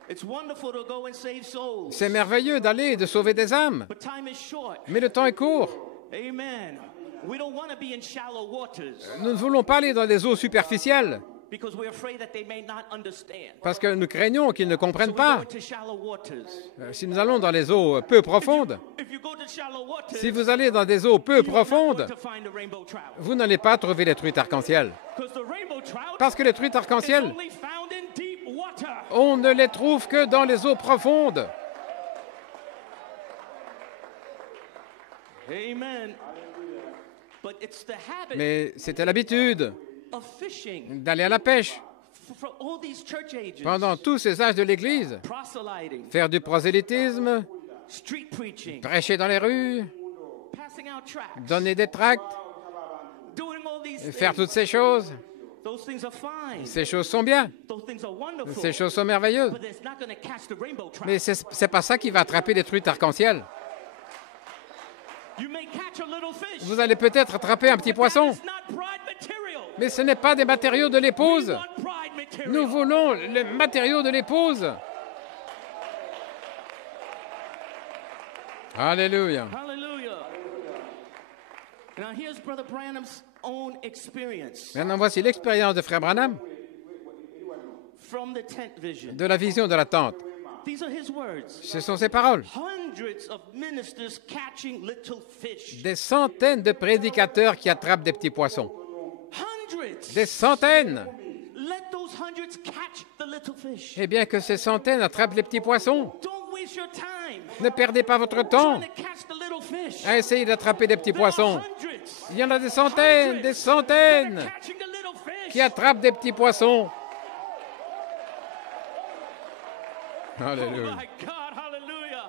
It's wonderful to go and save souls. C'est merveilleux d'aller et de sauver des âmes, But time is short. mais le temps est court. Amen. We don't want to be in shallow waters Nous ne voulons pas aller dans des eaux superficielles because we're afraid that they may not understand. parce que nous craignons qu'ils ne So comprennent we go pas. into shallow waters. Si nous allons dans les eaux peu profondes, If you go to shallow waters, si vous allez dans des eaux peu you're not profondes, going to find a rainbow trout. vous n'allez pas trouver les truites arc-en-ciel. Because the rainbow trout Parce que les truites is arc-en-ciel, only found in deep water. on ne les trouve que dans les eaux profondes. Amen. But it's the habit Mais c'était l'habitude of fishing d'aller à la pêche for all these church ages. pendant tous ces âges de l'Église, Proselyting, faire du prosélytisme, street preaching, prêcher dans les rues, passing out tracts, donner des tracts, doing all these faire things. toutes ces choses. Those things are fine. Ces choses sont bien. Those things are wonderful. Ces choses sont merveilleuses. But it's not going to catch the rainbow trout. Mais c'est pas ça qui va attraper les truites arc-en-ciel. You may catch a little fish. Vous allez peut-être attraper un petit poisson, It's not bride material. mais ce n'est pas des matériaux de l'épouse. We want bride material. Nous voulons les matériaux de l'épouse. Alléluia. Hallelujah. Now here's Brother Branham's own experience Maintenant, voici l'expérience de Frère Branham from the tent vision. de la vision de la tente. These are his words. Ce sont ses paroles. Hundreds of ministers catching little fish. Des centaines de prédicateurs qui attrapent des petits poissons. Hundreds. Des centaines. Let those hundreds catch the little fish. Eh bien, que ces centaines attrapent les petits poissons. Don't waste your time Ne perdez pas votre temps trying to catch the little fish. à essayer d'attraper des petits There are poissons. hundreds. Il y en a des centaines They're centaines catching the little fish. qui attrapent des petits poissons. Oh Alléluia. my God, hallelujah.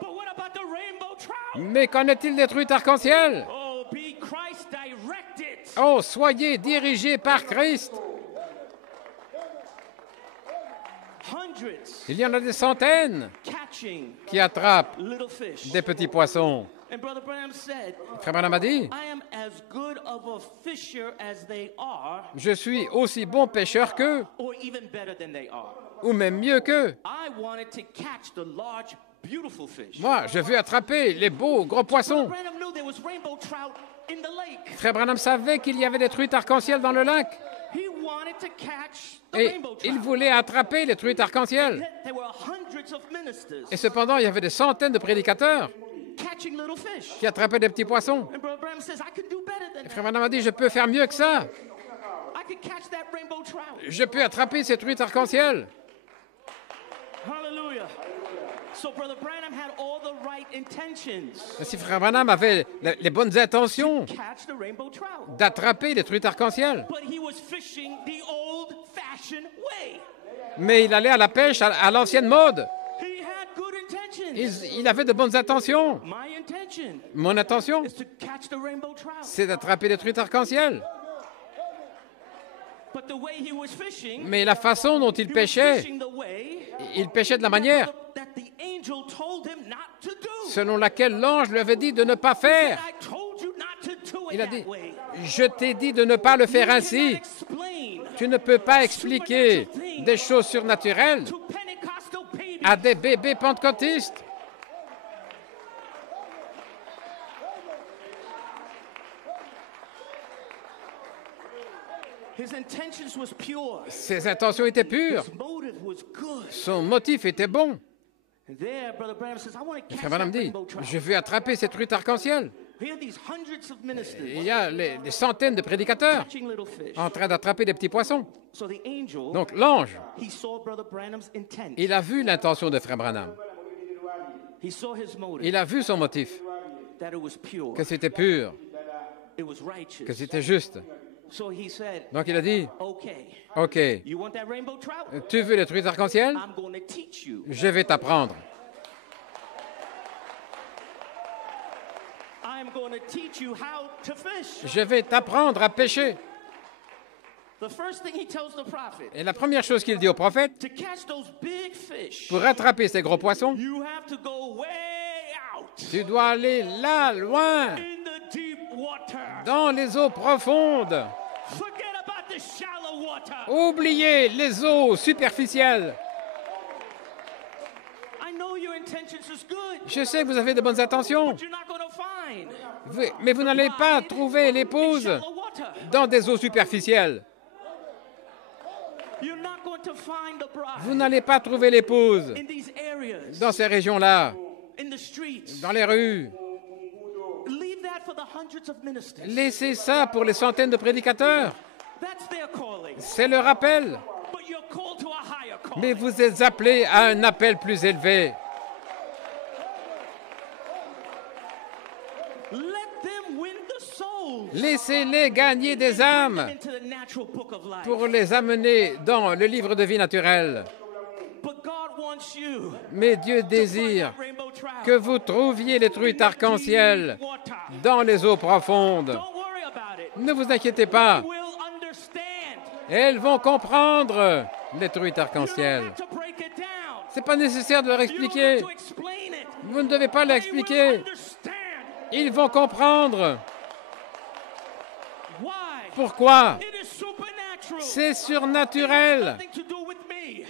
But what about the rainbow trout? Mais qu'en est-il des truites arc-en-ciel? Oh, be Christ directed. Oh, soyez dirigés par Christ. Hundreds Il y en a des centaines catching qui attrapent little fish. des petits poissons. And Brother Branham said, Frère Branham a dit, I am as good of a fisher as they are, je suis aussi bon pêcheur qu'eux, or even better than they are. ou même mieux qu'eux. I wanted to catch the large, beautiful fish. Moi, je veux attraper les beaux gros poissons. Brother Branham knew there was rainbow trout in the lake. Frère Branham savait qu'il y avait des truites arc-en-ciel dans le lac. He wanted to catch the Et rainbow il trout. voulait attraper les truites arc-en-ciel. Yet there were hundreds of ministers Et cependant, il y avait des centaines de prédicateurs catching little fish. qui attrapaient des petits poissons. And Brother Branham says, I could do better than Frère that. Branham a dit, je peux faire mieux que ça. I could catch that rainbow trout. Je peux attraper ces truites arc-en-ciel. Hallelujah. So Brother Branham had all the right intentions Si Frère Branham avait les bonnes intentions to catch the rainbow trout. d'attraper les truites arc-en-ciel, But he was fishing the old-fashioned way. mais il allait à la pêche à l'ancienne mode. He had good intentions. Il avait de bonnes intentions. My intention Mon intention, is to catch the rainbow trout. c'est d'attraper les truites arc-en-ciel. But the way he was fishing, Mais la façon dont il he was pêchait, fishing the way il pêchait de la manière that the angel told him not to do. selon laquelle l'ange lui avait dit de ne pas faire. I told you not to do it Il a that dit, way. je t'ai dit de ne pas le faire You ainsi. cannot explain Tu ne peux pas expliquer des choses surnaturelles to Pentecostal babies à des bébés pentecôtistes. His intentions was pure. Ses intentions étaient pures. His motive was good. Son motif était bon. And there, Brother Branham says, I want to catch Frère that Branham dit, rainbow trout. je vais attraper ces truites arc-en-ciel. Here are these hundreds of ministers Il y a des centaines de prédicateurs catching little fish. en train d'attraper des petits poissons. So the angel, Donc l'ange, he saw Brother Branham's intent. il a vu l'intention de Frère Branham. He saw his motive, Il a vu son motif, that it was pure, que c'était pur, it was righteous. que c'était juste. So he said, Donc il a dit, okay, OK, you want that rainbow trout? tu veux les truites arc-en-ciel? I'm going to teach you. Je vais t'apprendre. I'm going to teach you how to fish. Je vais t'apprendre à pêcher. The first thing he tells the prophet, Et la première chose qu'il dit au prophète, to catch those big fish, pour attraper ces gros poissons, you have to go way out tu dois aller là, loin, in the deep water. dans les eaux profondes. Forget about the shallow water. Oubliez les eaux superficielles. I know your intentions is good, Je sais que vous avez de bonnes intentions, but you're not going to find mais vous n'allez pas trouver l'épouse shallow water. dans des eaux superficielles. You're not going to find the Vous bride n'allez pas trouver l'épouse in these areas, dans ces régions-là, in the streets. dans les rues. Leave that for the hundreds of ministers. Laissez ça pour les centaines de prédicateurs. That's their calling. C'est leur appel. But you're called to a higher calling. Mais vous êtes appelés à un appel plus élevé. Let them win the souls. Laissez-les gagner des âmes Into the natural book of life. pour les amener dans le livre de vie naturelle. But God wants you Mais Dieu to find désire that rainbow trout. que vous trouviez les truites arc-en-ciel Deep water. dans les eaux profondes. Don't worry about it. Ne vous inquiétez pas, We'll understand Et elles vont comprendre les truites arc-en-ciel. Ce n'est pas nécessaire de leur expliquer. Vous ne devez pas l'expliquer. Ils vont comprendre. Pourquoi? C'est surnaturel.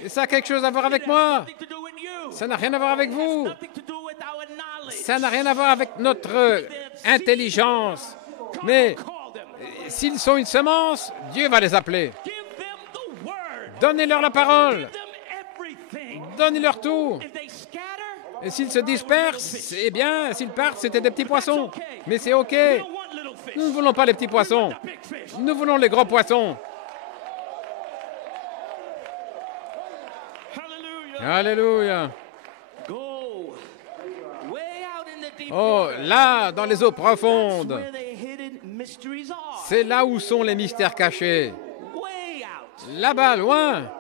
Et ça a quelque chose à voir avec moi. Ça n'a rien à voir avec vous. Ça n'a rien à voir avec notre intelligence. Mais s'ils sont une semence, Dieu va les appeler. Donnez-leur la parole. Donnez-leur tout. Et s'ils se dispersent, eh bien, s'ils partent, c'était des petits poissons. Mais c'est OK. Nous ne voulons pas les petits poissons. Nous voulons les gros poissons. Alléluia. Oh, là, dans les eaux profondes. C'est là où sont les mystères cachés. Là-bas, loin.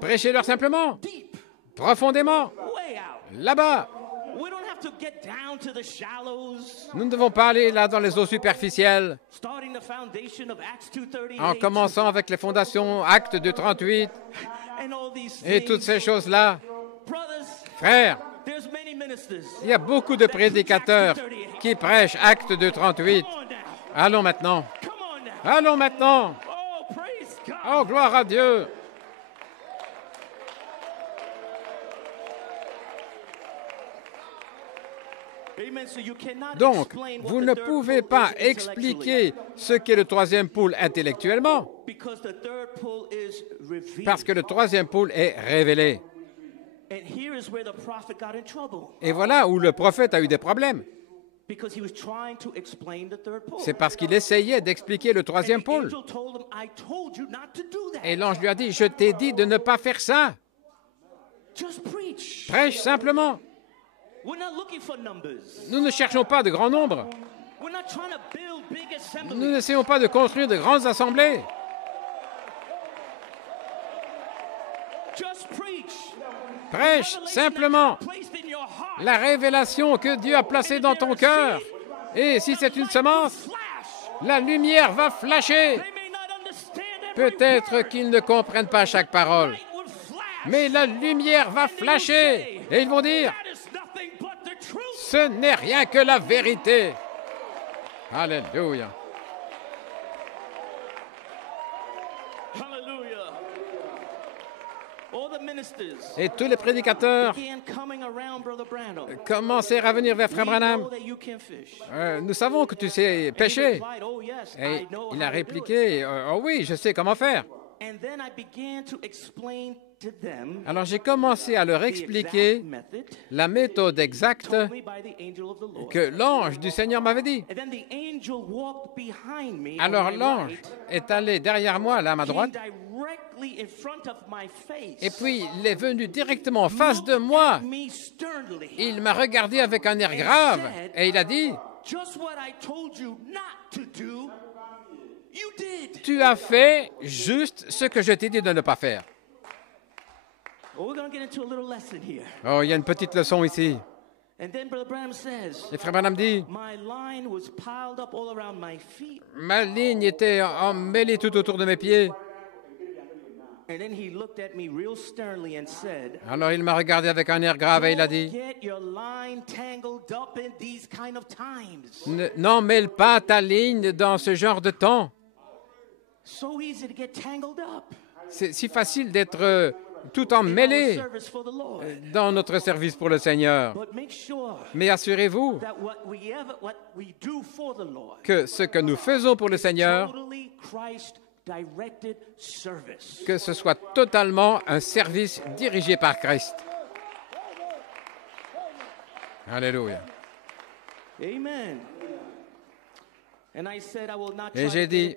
Prêchez-leur simplement. Profondément. Là-bas. Nous ne devons pas aller là dans les eaux superficielles. En commençant avec les fondations Actes 2:38 et toutes ces choses-là. Frères, il y a beaucoup de prédicateurs qui prêchent Actes 2:38. Allons maintenant. Allons maintenant. Oh, gloire à Dieu. Donc, vous ne pouvez pas expliquer ce qu'est le troisième pôle intellectuellement, parce que le troisième pôle est révélé. Et voilà où le prophète a eu des problèmes. C'est parce qu'il essayait d'expliquer le troisième pôle. Et l'ange lui a dit, je t'ai dit de ne pas faire ça. Prêche simplement. Nous ne cherchons pas de grands nombres. Nous n'essayons pas de construire de grandes assemblées. Prêche simplement la révélation que Dieu a placée dans ton cœur. Et si c'est une semence, la lumière va flasher. Peut-être qu'ils ne comprennent pas chaque parole, mais la lumière va flasher. Et ils vont dire, ce n'est rien que la vérité. Alléluia. Et tous les prédicateurs commencèrent à venir vers Frère Branham. Nous savons que tu sais pêcher. Et il a répliqué, oh oui, je sais comment faire. Alors j'ai commencé à leur expliquer la méthode exacte que l'ange du Seigneur m'avait dit. Alors l'ange est allé derrière moi, là à ma droite, et puis il est venu directement en face de moi. Il m'a regardé avec un air grave et il a dit, tu as fait juste ce que je t'ai dit de ne pas faire. Oh, il y a une petite leçon ici. Et Frère Branham dit, ma ligne était emmêlée tout autour de mes pieds. Alors il m'a regardé avec un air grave et il a dit, n'emmêle pas ta ligne dans ce genre de temps. C'est si facile d'être tout emmêlé dans notre service pour le Seigneur. Mais assurez-vous que ce que nous faisons pour le Seigneur, que ce soit totalement un service dirigé par Christ. Alléluia. Amen. Et j'ai dit,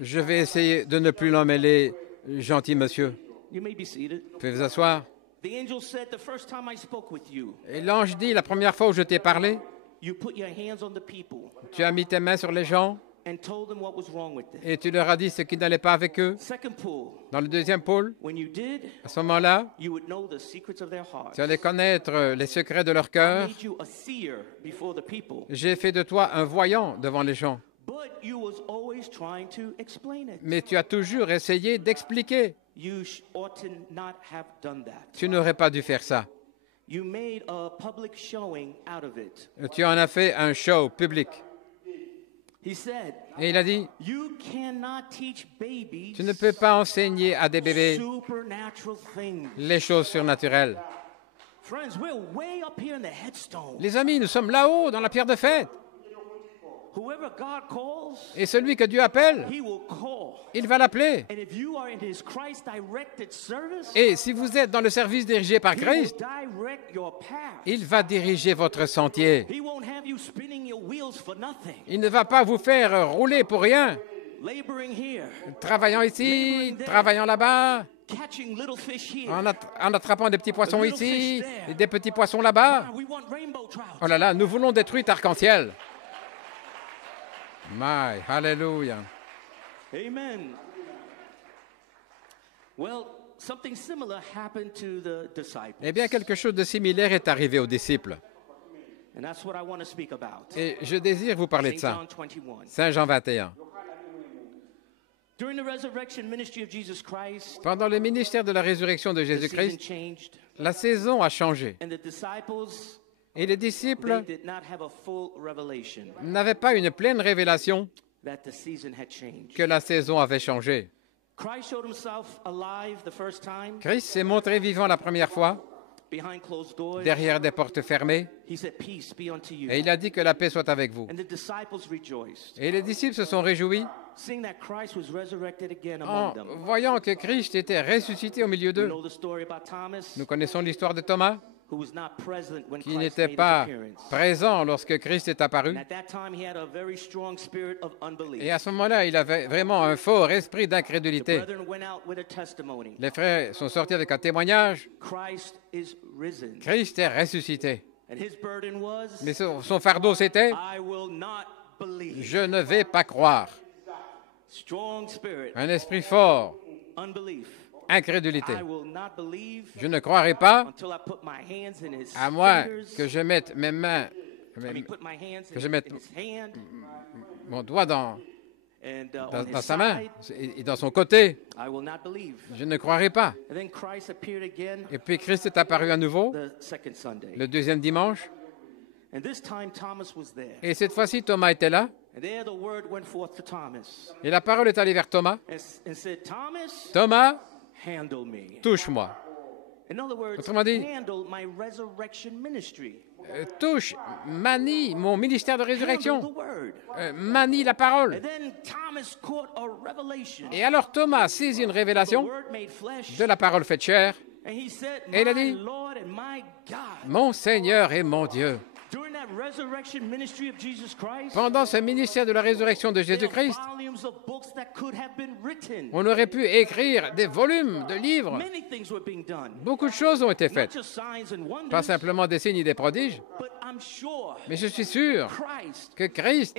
je vais essayer de ne plus l'emmêler, gentil monsieur. Pouvez vous asseoir. Et l'ange dit, la première fois où je t'ai parlé, tu as mis tes mains sur les gens et tu leur as dit ce qui n'allait pas avec eux. Dans le deuxième pôle, à ce moment-là, tu allais connaître les secrets de leur cœur. J'ai fait de toi un voyant devant les gens. Mais tu as toujours essayé d'expliquer. Tu n'aurais pas dû faire ça. Tu en as fait un show public. Et il a dit, tu ne peux pas enseigner à des bébés les choses surnaturelles. Les amis, nous sommes là-haut dans la pierre de fête. Et celui que Dieu appelle, il va l'appeler. Et si vous êtes dans le service dirigé par Christ, il va diriger votre sentier. Il ne va pas vous faire rouler pour rien. Travaillant ici, travaillant là-bas, en attrapant des petits poissons ici, et des petits poissons là-bas. Oh là là, nous voulons des truites arc-en-ciel. My, hallelujah. Amen. Well, something similar happened to the disciples. Eh bien, quelque chose de similaire est arrivé aux disciples. And that's what I want to speak about. Et je désire vous parler de ça. Saint Jean 21. During the resurrection ministry of Jesus Christ, pendant le ministère de la résurrection de Jésus-Christ, la saison a changé. And the disciples, et les disciples they did not have a full revelation n'avaient pas une pleine révélation that the season had changed. Que la saison avait changé. Christ showed himself alive the first time. Christ s'est montré vivant la première fois, behind closed doors. Derrière des portes fermées. He said, Peace be unto you. Et il a dit que la paix soit avec vous. And the disciples rejoiced, et les disciples se sont réjouis seeing that Christ was resurrected again among them. Voyant que Christ était ressuscité au milieu d'eux. Nous connaissons l'histoire de Thomas, qui n'était pas présent lorsque Christ est apparu. Et à ce moment-là, il avait vraiment un fort esprit d'incrédulité. Les frères sont sortis avec un témoignage. Christ est ressuscité. Mais son fardeau, c'était « Je ne vais pas croire ». Un esprit fort. Incrédulité. Je ne croirai pas à moins que je mette mes mains, que je mette mon doigt dans sa main et dans son côté. Je ne croirai pas. Et puis Christ est apparu à nouveau le deuxième dimanche. Et cette fois-ci, Thomas était là. Et la parole est allée vers Thomas. Thomas, touche-moi. Autrement dit, touche, manie mon ministère de résurrection. Manie la parole. Et alors Thomas saisit une révélation de la parole faite chair. Et il a dit, mon Seigneur et mon Dieu. Pendant ce ministère de la résurrection de Jésus-Christ, on aurait pu écrire des volumes de livres. Beaucoup de choses ont été faites. Pas simplement des signes et des prodiges, mais je suis sûr que Christ,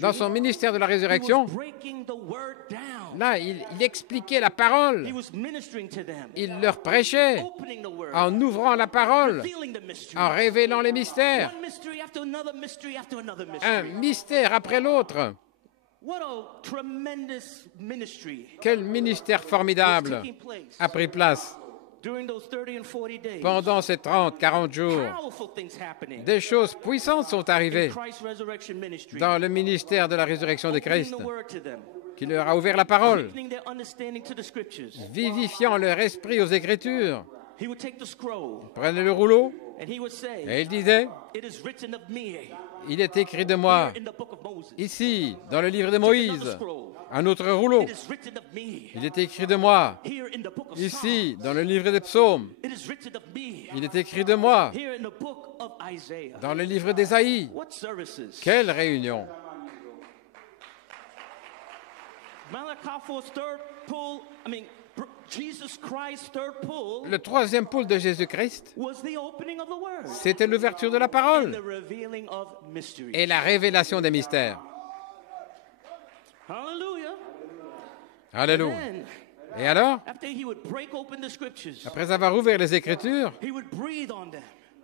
dans son ministère de la résurrection, là, il expliquait la parole. Il leur prêchait en ouvrant la parole, en révélant les mystères, un mystère après l'autre. Quel ministère formidable a pris place pendant ces 30, 40 jours. Des choses puissantes sont arrivées dans le ministère de la résurrection de Christ, qui leur a ouvert la parole, vivifiant leur esprit aux Écritures. Il prenait le rouleau et il disait, il est écrit de moi, ici, dans le livre de Moïse, un autre rouleau. Il est écrit de moi, ici, dans le livre des psaumes. Il est écrit de moi, dans le livre d'Ésaïe. Quelle réunion! Le troisième pôle de Jésus-Christ, c'était l'ouverture de la parole et la révélation des mystères. Alléluia. Et alors, après avoir ouvert les Écritures,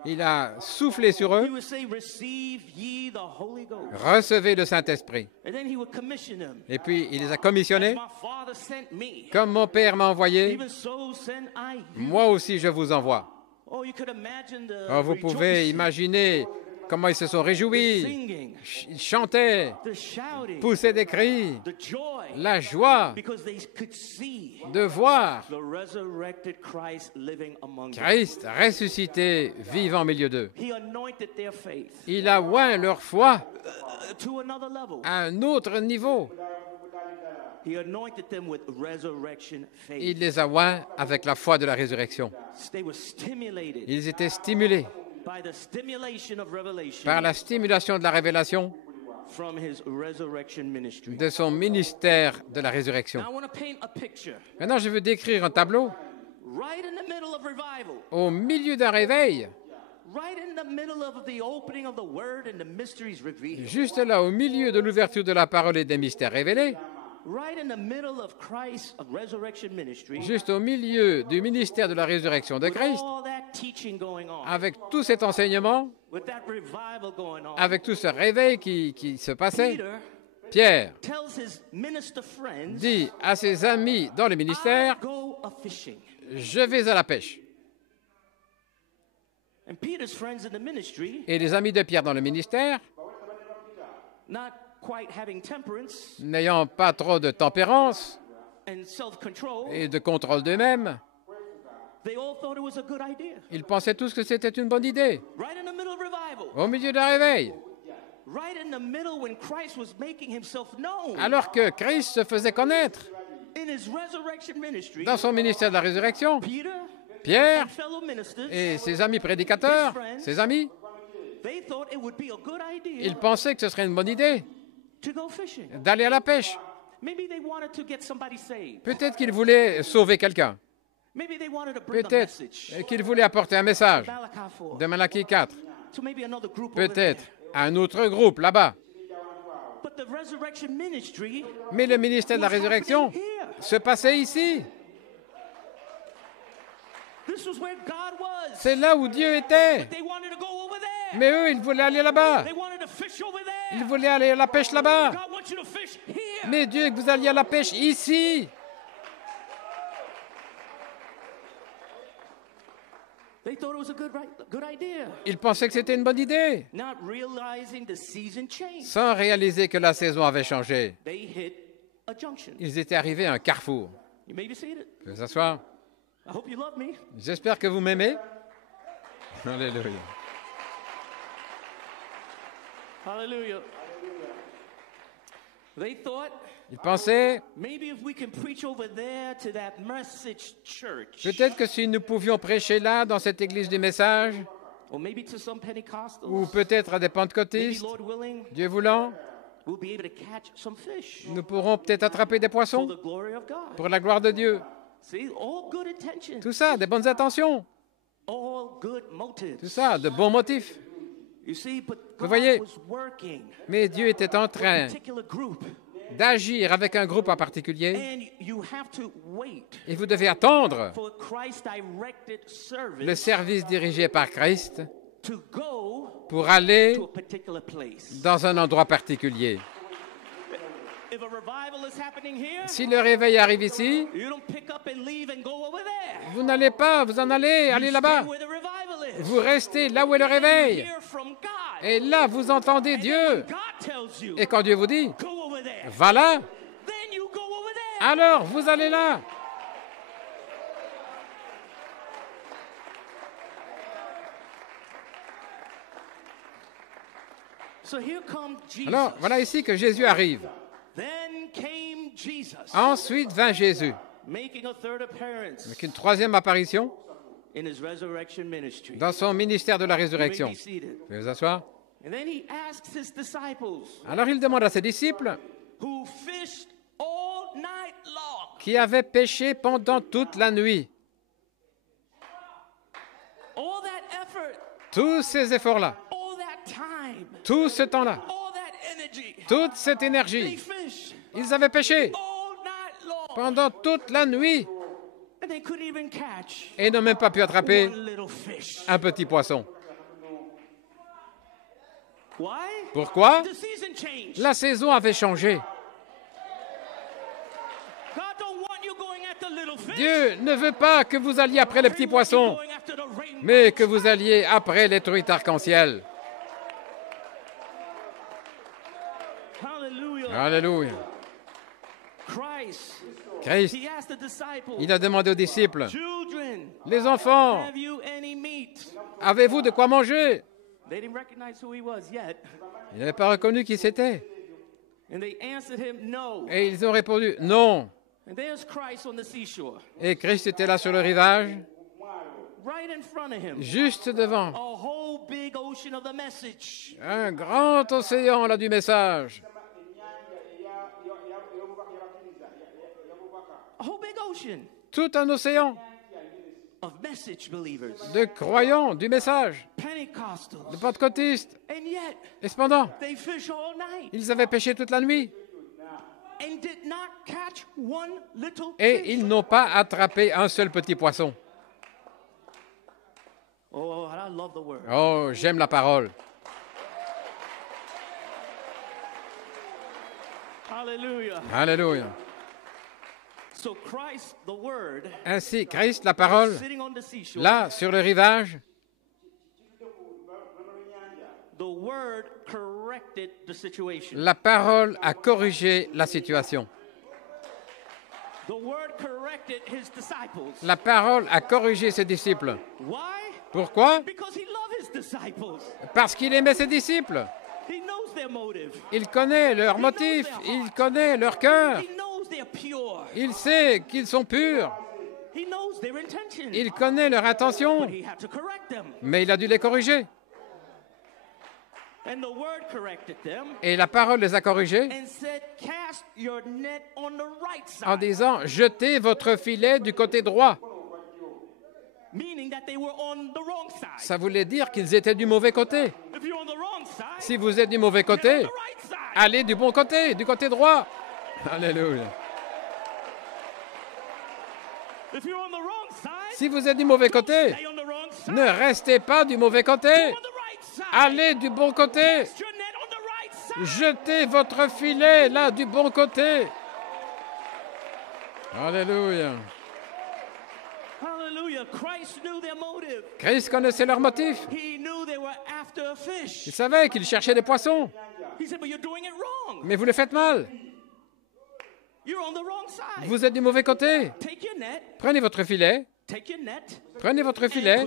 il a soufflé sur eux, recevez le Saint-Esprit. Et puis, il les a commissionnés, comme mon Père m'a envoyé, moi aussi je vous envoie. Oh, vous pouvez imaginer comment ils se sont réjouis, ils chantaient, poussaient des cris, la joie de voir Christ ressuscité vivant au milieu d'eux. Il a oint leur foi à un autre niveau. Il les a oints avec la foi de la résurrection. Ils étaient stimulés par la stimulation de la révélation de son ministère de la résurrection. Maintenant, je veux décrire un tableau au milieu d'un réveil, juste là, au milieu de l'ouverture de la parole et des mystères révélés, juste au milieu du ministère de la résurrection de Christ, avec tout cet enseignement, avec tout ce réveil qui se passait, Pierre dit à ses amis dans le ministère, « Je vais à la pêche. » Et les amis de Pierre dans le ministère, n'ayant pas trop de tempérance et de contrôle d'eux-mêmes, ils pensaient tous que c'était une bonne idée. Au milieu d'un réveil, alors que Christ se faisait connaître dans son ministère de la résurrection, Pierre et ses amis prédicateurs, ses amis, ils pensaient que ce serait une bonne idée d'aller à la pêche. Peut-être qu'ils voulaient sauver quelqu'un. Peut-être qu'ils voulaient apporter un message de Malachie 4. Peut-être à un autre groupe là-bas. Mais le ministère de la résurrection se passait ici. C'est là où Dieu était. Mais eux, ils voulaient aller là-bas. Ils voulaient aller à la pêche là-bas. Mais Dieu veut que vous alliez à la pêche ici. Ils pensaient que c'était une bonne idée, sans réaliser que la saison avait changé. Ils étaient arrivés à un carrefour. Vous pouvez vous asseoir. J'espère que vous m'aimez. Alléluia. Hallelujah. Ils pensaient, peut-être que si nous pouvions prêcher là, dans cette église du message, ou peut-être à des pentecôtistes, Dieu voulant, nous pourrons peut-être attraper des poissons pour la gloire de Dieu. Tout ça, des bonnes intentions. Tout ça, de bons motifs. Vous voyez, mais Dieu était en train d'agir avec un groupe en particulier, et vous devez attendre le service dirigé par Christ pour aller dans un endroit particulier. Si le réveil arrive ici, vous n'allez pas, vous en allez là-bas. Vous restez là où est le réveil. Et là, vous entendez Dieu. Et quand Dieu vous dit, va là, alors vous allez là. Alors, voilà ici que Jésus arrive. Ensuite vint Jésus, avec une troisième apparition dans son ministère de la résurrection. Vous pouvez vous asseoir. Alors il demande à ses disciples qui avaient pêché pendant toute la nuit. Tous ces efforts-là, tout ce temps-là, toute cette énergie, ils avaient pêché pendant toute la nuit et n'ont même pas pu attraper un petit poisson. Pourquoi? La saison avait changé. Dieu ne veut pas que vous alliez après les petits poissons, mais que vous alliez après les truites arc-en-ciel. Alléluia. Christ, il a demandé aux disciples, « Les enfants, avez-vous de quoi manger ?» Ils n'avaient pas reconnu qui c'était. Et ils ont répondu, « Non. » Et Christ était là sur le rivage, juste devant. Un grand océan là du message. Tout un océan de croyants du message, de pentecôtistes. Et cependant, ils avaient pêché toute la nuit. Et ils n'ont pas attrapé un seul petit poisson. Oh, j'aime la parole. Alléluia. Ainsi, Christ, la parole, là, sur le rivage, la parole a corrigé la situation. La parole a corrigé ses disciples. Pourquoi? Parce qu'il aimait ses disciples. Il connaît leurs motifs, il connaît leur cœur. Il sait qu'ils sont purs. Il connaît leur intention. Mais il a dû les corriger. Et la parole les a corrigés en disant « Jetez votre filet du côté droit ». Ça voulait dire qu'ils étaient du mauvais côté. Si vous êtes du mauvais côté, allez du bon côté, du côté droit. Alléluia. Si vous êtes du mauvais côté, ne restez pas du mauvais côté. Allez du bon côté. Jetez votre filet là du bon côté. Alléluia. Christ connaissait leur motif. Il savait qu'ils cherchaient des poissons. Mais vous le faites mal. Vous êtes du mauvais côté. Prenez votre filet. Prenez votre filet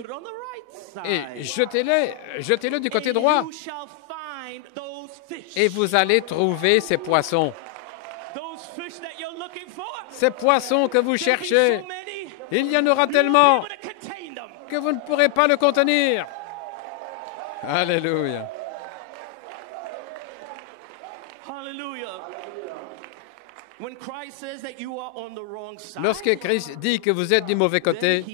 et jetez-le du côté droit. Et vous allez trouver ces poissons. Ces poissons que vous cherchez. Il y en aura tellement que vous ne pourrez pas le contenir. Alléluia. Lorsque Christ dit que vous êtes du mauvais côté,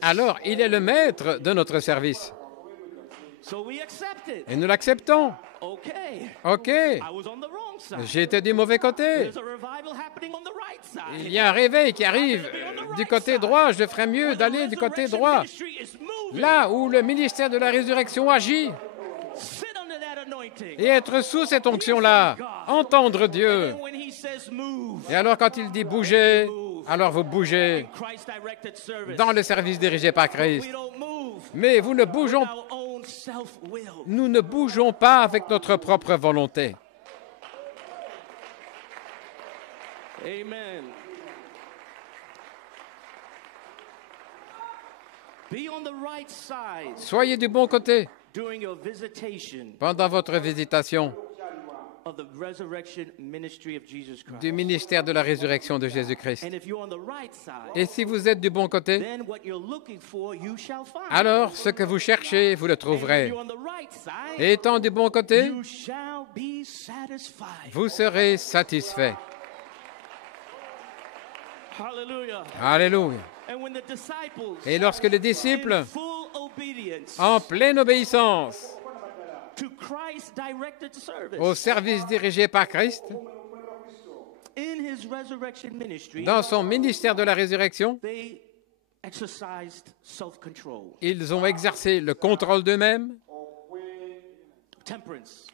alors il est le maître de notre service. Et nous l'acceptons. OK. J'ai été du mauvais côté. Il y a un réveil qui arrive du côté droit. Je ferais mieux d'aller du côté droit. Là où le ministère de la résurrection agit. Et être sous cette onction-là. Entendre Dieu. Et alors quand il dit bouger, alors vous bougez dans le service dirigé par Christ. Mais nous ne bougeons pas avec notre propre volonté. Amen. Soyez du bon côté pendant votre visitation du ministère de la résurrection de Jésus-Christ. Et si vous êtes du bon côté, alors ce que vous cherchez, vous le trouverez. Et étant du bon côté, vous serez satisfait. Alléluia. Et lorsque les disciples, en pleine obéissance au service dirigé par Christ, dans son ministère de la résurrection, ils ont exercé le contrôle d'eux-mêmes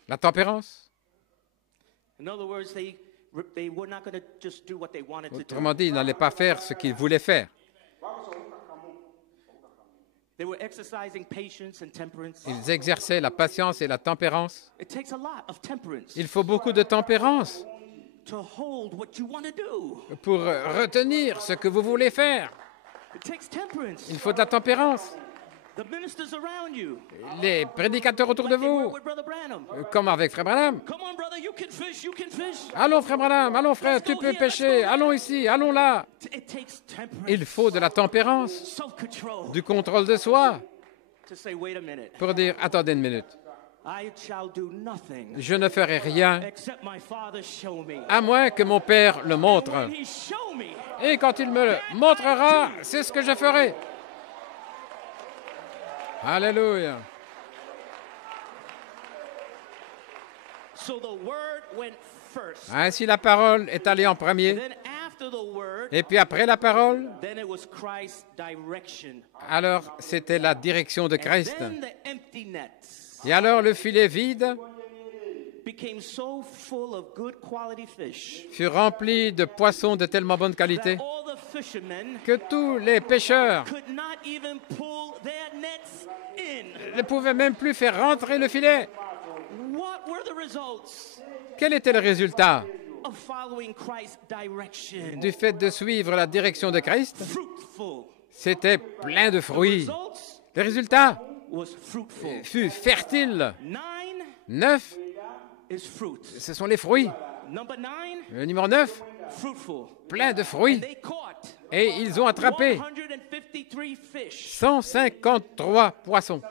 La tempérance. Autrement dit, ils n'allaient pas faire ce qu'ils voulaient faire. Ils exerçaient la patience et la tempérance. Il faut beaucoup de tempérance pour retenir ce que vous voulez faire. Il faut de la tempérance. Les prédicateurs autour de vous, comme avec Frère Branham. Allons, Frère Branham, allons, frère, tu peux pêcher, allons ici, allons là. Il faut de la tempérance, du contrôle de soi, pour dire, attendez une minute. Je ne ferai rien à moins que mon Père le montre. Et quand il me le montrera, c'est ce que je ferai. Alléluia. Ainsi, la parole est allée en premier. Et puis après la parole, alors c'était la direction de Christ. Et alors le filet vide fut rempli de poissons de tellement bonne qualité que tous les pêcheurs ne pouvaient même plus faire rentrer le filet. Quel était le résultat du fait de suivre la direction de Christ? C'était plein de fruits. Le résultat fut fertile. 9, ce sont les fruits. Le numéro 9, plein de fruits. Et ils ont attrapé 153 poissons.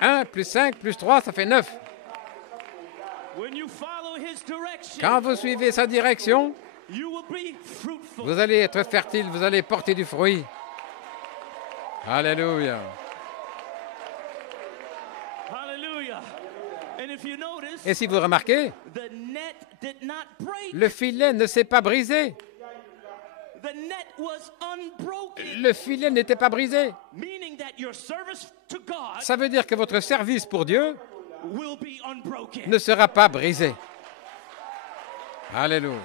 1 plus 5 plus 3, ça fait 9. Quand vous suivez sa direction, vous allez être fertile, vous allez porter du fruit. Alléluia. Et si vous remarquez, le filet ne s'est pas brisé. Le filet n'était pas brisé. Ça veut dire que votre service pour Dieu ne sera pas brisé. Alléluia.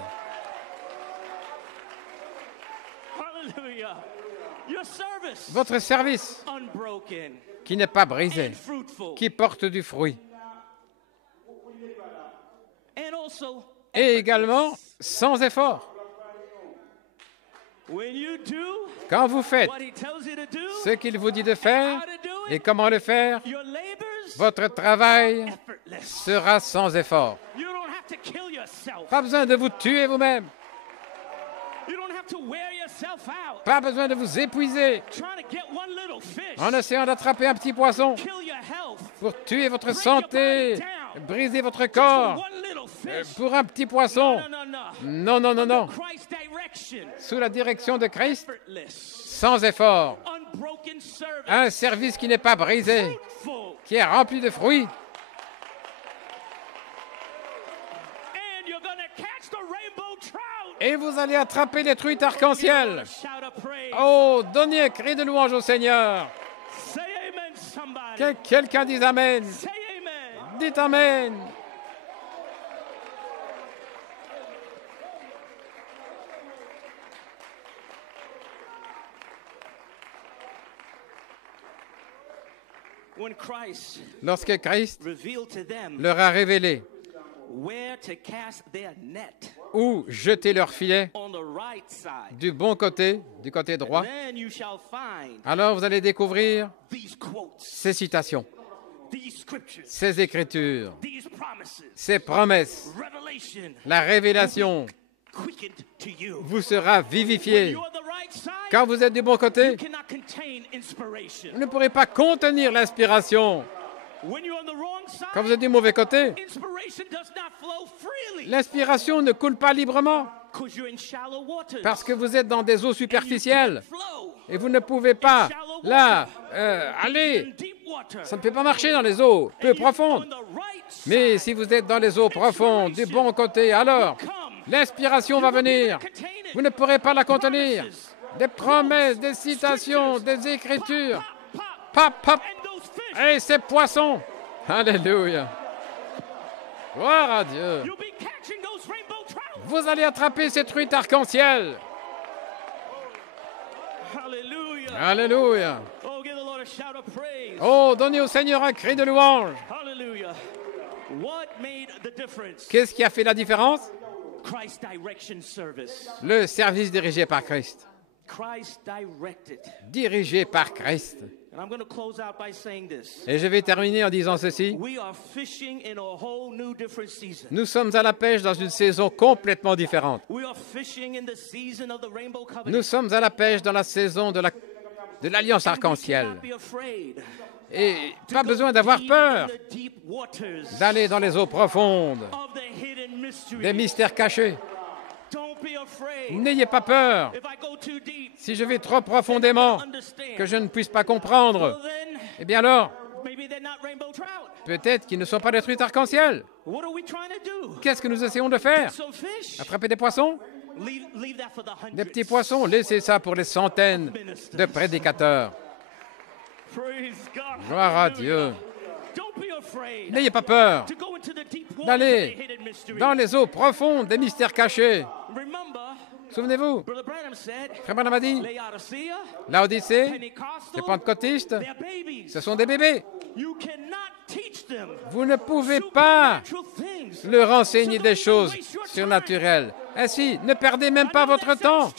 Votre service qui n'est pas brisé, qui porte du fruit. Et également sans effort. Quand vous faites ce qu'il vous dit de faire et comment le faire, votre travail sera sans effort. Pas besoin de vous tuer vous-même. Pas besoin de vous épuiser en essayant d'attraper un petit poisson pour tuer votre santé, briser votre corps pour un petit poisson. Non, non, non, non. Sous la direction de Christ, sans effort. Un service qui n'est pas brisé, qui est rempli de fruits. Et vous allez attraper les truites arc-en-ciel. Oh, donnez un cri de louange au Seigneur. Que quelqu'un dise Amen. Dites Amen. Lorsque Christ leur a révélé où jeter leur filet du bon côté, du côté droit, alors vous allez découvrir ces citations, ces écritures, ces promesses, la révélation vous sera vivifiée. Quand vous êtes du bon côté, vous ne pourrez pas contenir l'inspiration. Quand vous êtes du mauvais côté, l'inspiration ne coule pas librement parce que vous êtes dans des eaux superficielles et vous ne pouvez pas là aller. Ça ne peut pas marcher dans les eaux peu profondes. Mais si vous êtes dans les eaux profondes, du bon côté, alors l'inspiration va venir. Vous ne pourrez pas la contenir. Des promesses, des citations, des écritures. Pop, pop. Et ces poissons. Alléluia. Gloire à Dieu. Vous allez attraper ces truites arc-en-ciel. Alléluia. Oh, donnez au Seigneur un cri de louange. Qu'est-ce qui a fait la différence? Le service dirigé par Christ. Dirigé par Christ. Et je vais terminer en disant ceci. Nous sommes à la pêche dans une saison complètement différente. Nous sommes à la pêche dans la saison de l'Alliance arc-en-ciel. Et pas besoin d'avoir peur d'aller dans les eaux profondes, des mystères cachés. N'ayez pas peur. Si je vais trop profondément, que je ne puisse pas comprendre, eh bien alors, peut-être qu'ils ne sont pas des truites arc-en-ciel. Qu'est-ce que nous essayons de faire? Attraper des poissons? Des petits poissons? Laissez ça pour les centaines de prédicateurs. Gloire à Dieu. N'ayez pas peur d'aller dans les eaux profondes des mystères cachés. Souvenez-vous, Frère Branham a dit, Laodicée, les pentecôtistes, ce sont des bébés. Vous ne pouvez pas leur enseigner des choses surnaturelles. Ainsi, ne perdez même pas votre temps.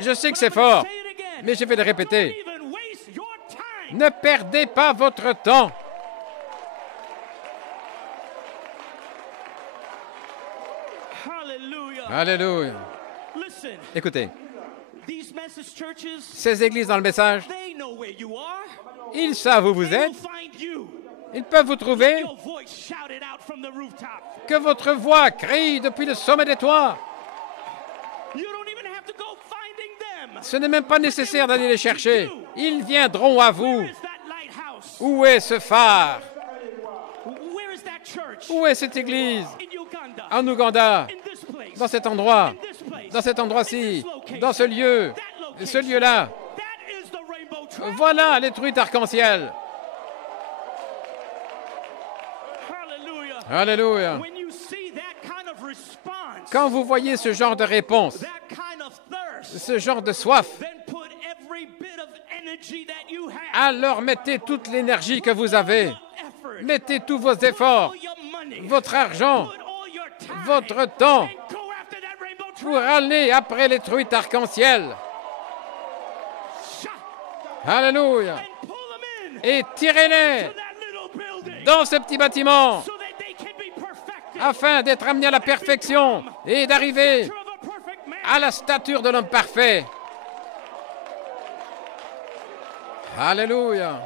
Je sais que c'est fort, mais je vais le répéter. Ne perdez pas votre temps. Alléluia. Écoutez, ces églises dans le message, ils savent où vous êtes. Ils peuvent vous trouver. Que votre voix crie depuis le sommet des toits. Ce n'est même pas nécessaire d'aller les chercher. Ils viendront à vous. Où est ce phare? Où est cette église? En Ouganda, dans cet endroit, dans cet endroit-ci, dans ce lieu-là. Voilà les truites arc-en-ciel. Alléluia. Quand vous voyez ce genre de réponse, ce genre de soif, alors mettez toute l'énergie que vous avez, mettez tous vos efforts, votre argent, votre temps pour aller après les truites arc-en-ciel. Alléluia. Et tirez-les dans ce petit bâtiment afin d'être amenés à la perfection et d'arriver à la stature de l'homme parfait. Alléluia.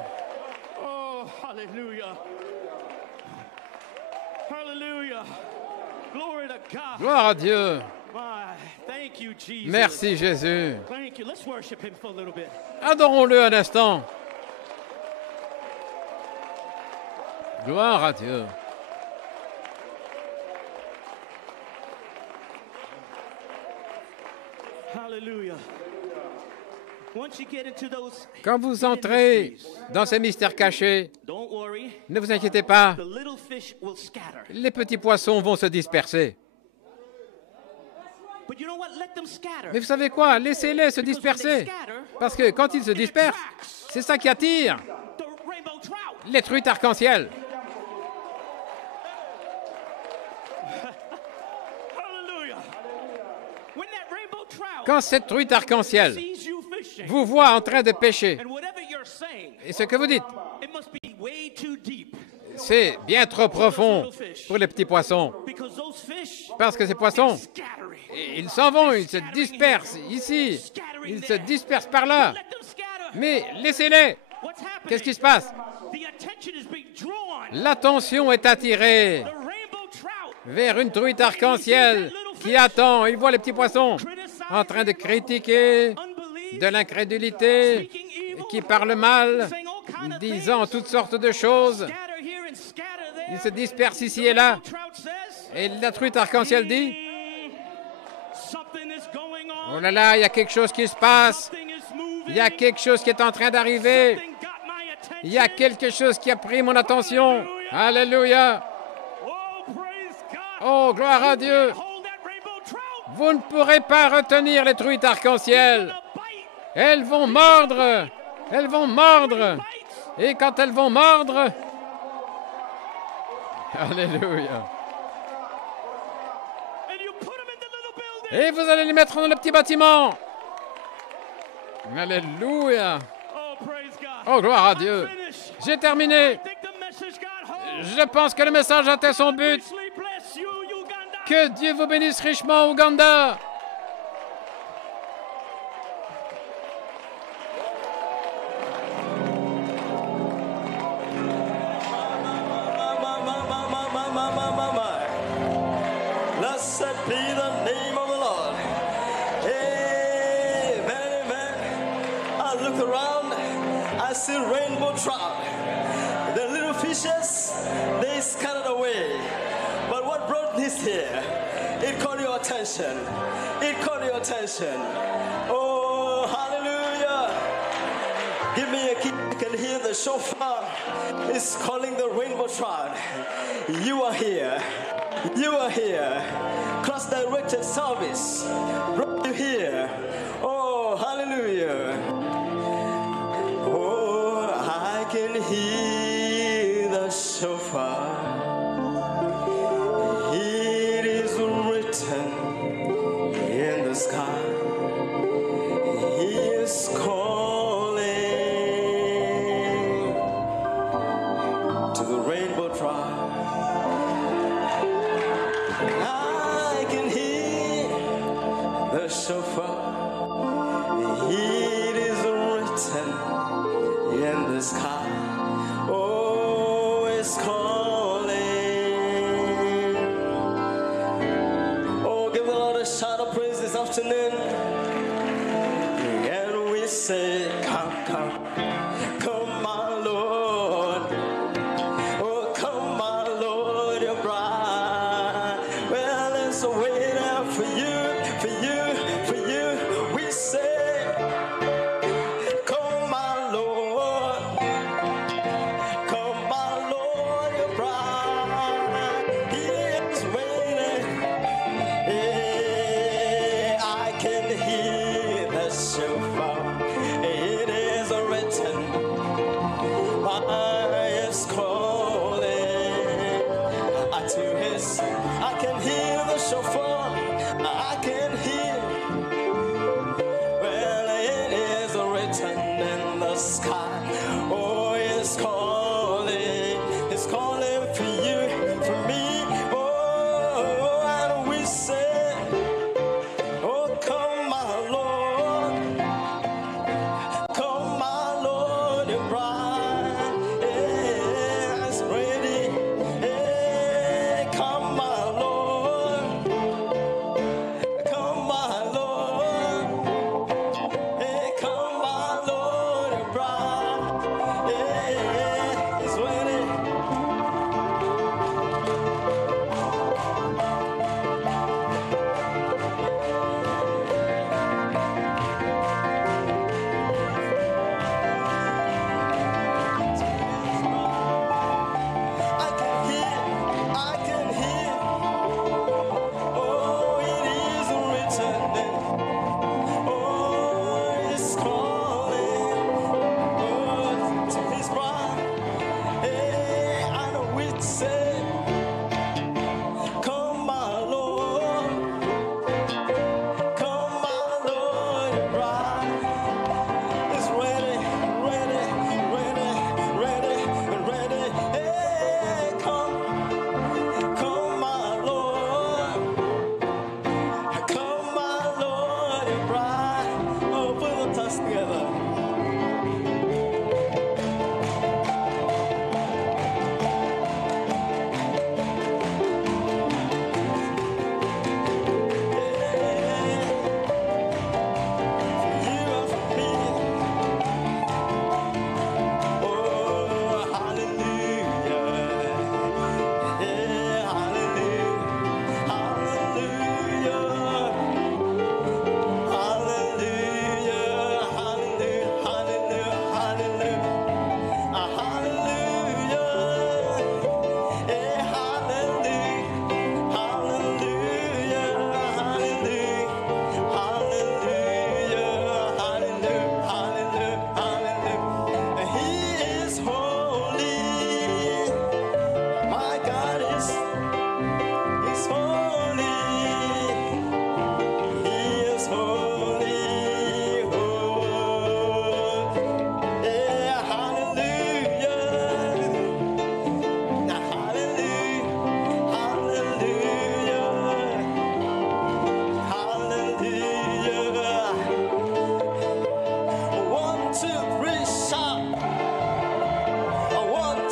Oh, hallelujah. Hallelujah. Glory to God. Gloire à Dieu. Thank you, Jesus. Merci Jésus. Thank you. Let's worship him for a little bit. Adorons-le un instant. Gloire à Dieu. Hallelujah. Quand vous entrez dans ces mystères cachés, ne vous inquiétez pas, les petits poissons vont se disperser. Mais vous savez quoi? Laissez-les se disperser. Parce que quand ils se dispersent, c'est ça qui attire les truites arc-en-ciel. Quand cette truite arc-en-ciel vous voit en train de pêcher, et ce que vous dites, c'est bien trop profond pour les petits poissons. Parce que ces poissons, ils s'en vont, ils se dispersent ici, ils se dispersent par là. Mais laissez-les. Qu'est-ce qui se passe? L'attention est attirée vers une truite arc-en-ciel qui attend. Il voit les petits poissons en train de critiquer, de l'incrédulité, qui parle mal, disant toutes sortes de choses. Ils se dispersent ici et là. Et la truite arc-en-ciel dit, oh là là, il y a quelque chose qui se passe. Il y a quelque chose qui est en train d'arriver. Il y a quelque chose qui a pris mon attention. Alléluia. Oh, gloire à Dieu. Vous ne pourrez pas retenir les truites arc-en-ciel. Elles vont mordre. Elles vont mordre. Et quand elles vont mordre... Alléluia. Et vous allez les mettre dans le petit bâtiment. Alléluia. Oh, gloire à Dieu. J'ai terminé. Je pense que le message atteint son but. Que Dieu vous bénisse richement, Ouganda. Blessed be the name of the Lord. Amen, amen. I look around, I see rainbow trout. The little fishes, they scattered away. But what brought this here? It caught your attention. It caught your attention. Oh, hallelujah. Give me a key. You can hear the shofar. It's calling the rainbow trout. You are here. You are here. Cross-directed service brought you here. Oh, hallelujah. Oh, I can hear the shofar. It is written in the sky. He is calling to the rainbow tribe. I can hear the shofar. It is written in the sky. Oh, it's calling. Oh, give the Lord a shout of praise this afternoon. And we say, come, come, come, my Lord. Oh, come, my Lord, your bride. Well, it's waiting for you, for you, for you. We say, come, my Lord. Come, my Lord, your bride. He is waiting. I can hear the shofar. It is written. Is calling to his. I can hear the shofar. I can hear. Well, it is written in the sky. Oh, it's calling. It's calling for you, for me. Oh, and we say, oh, come, my Lord. Come, my Lord, your bride is ready. Come, my Lord. Come, my Lord. Come, my Lord, your bride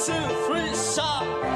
2, 3, shout.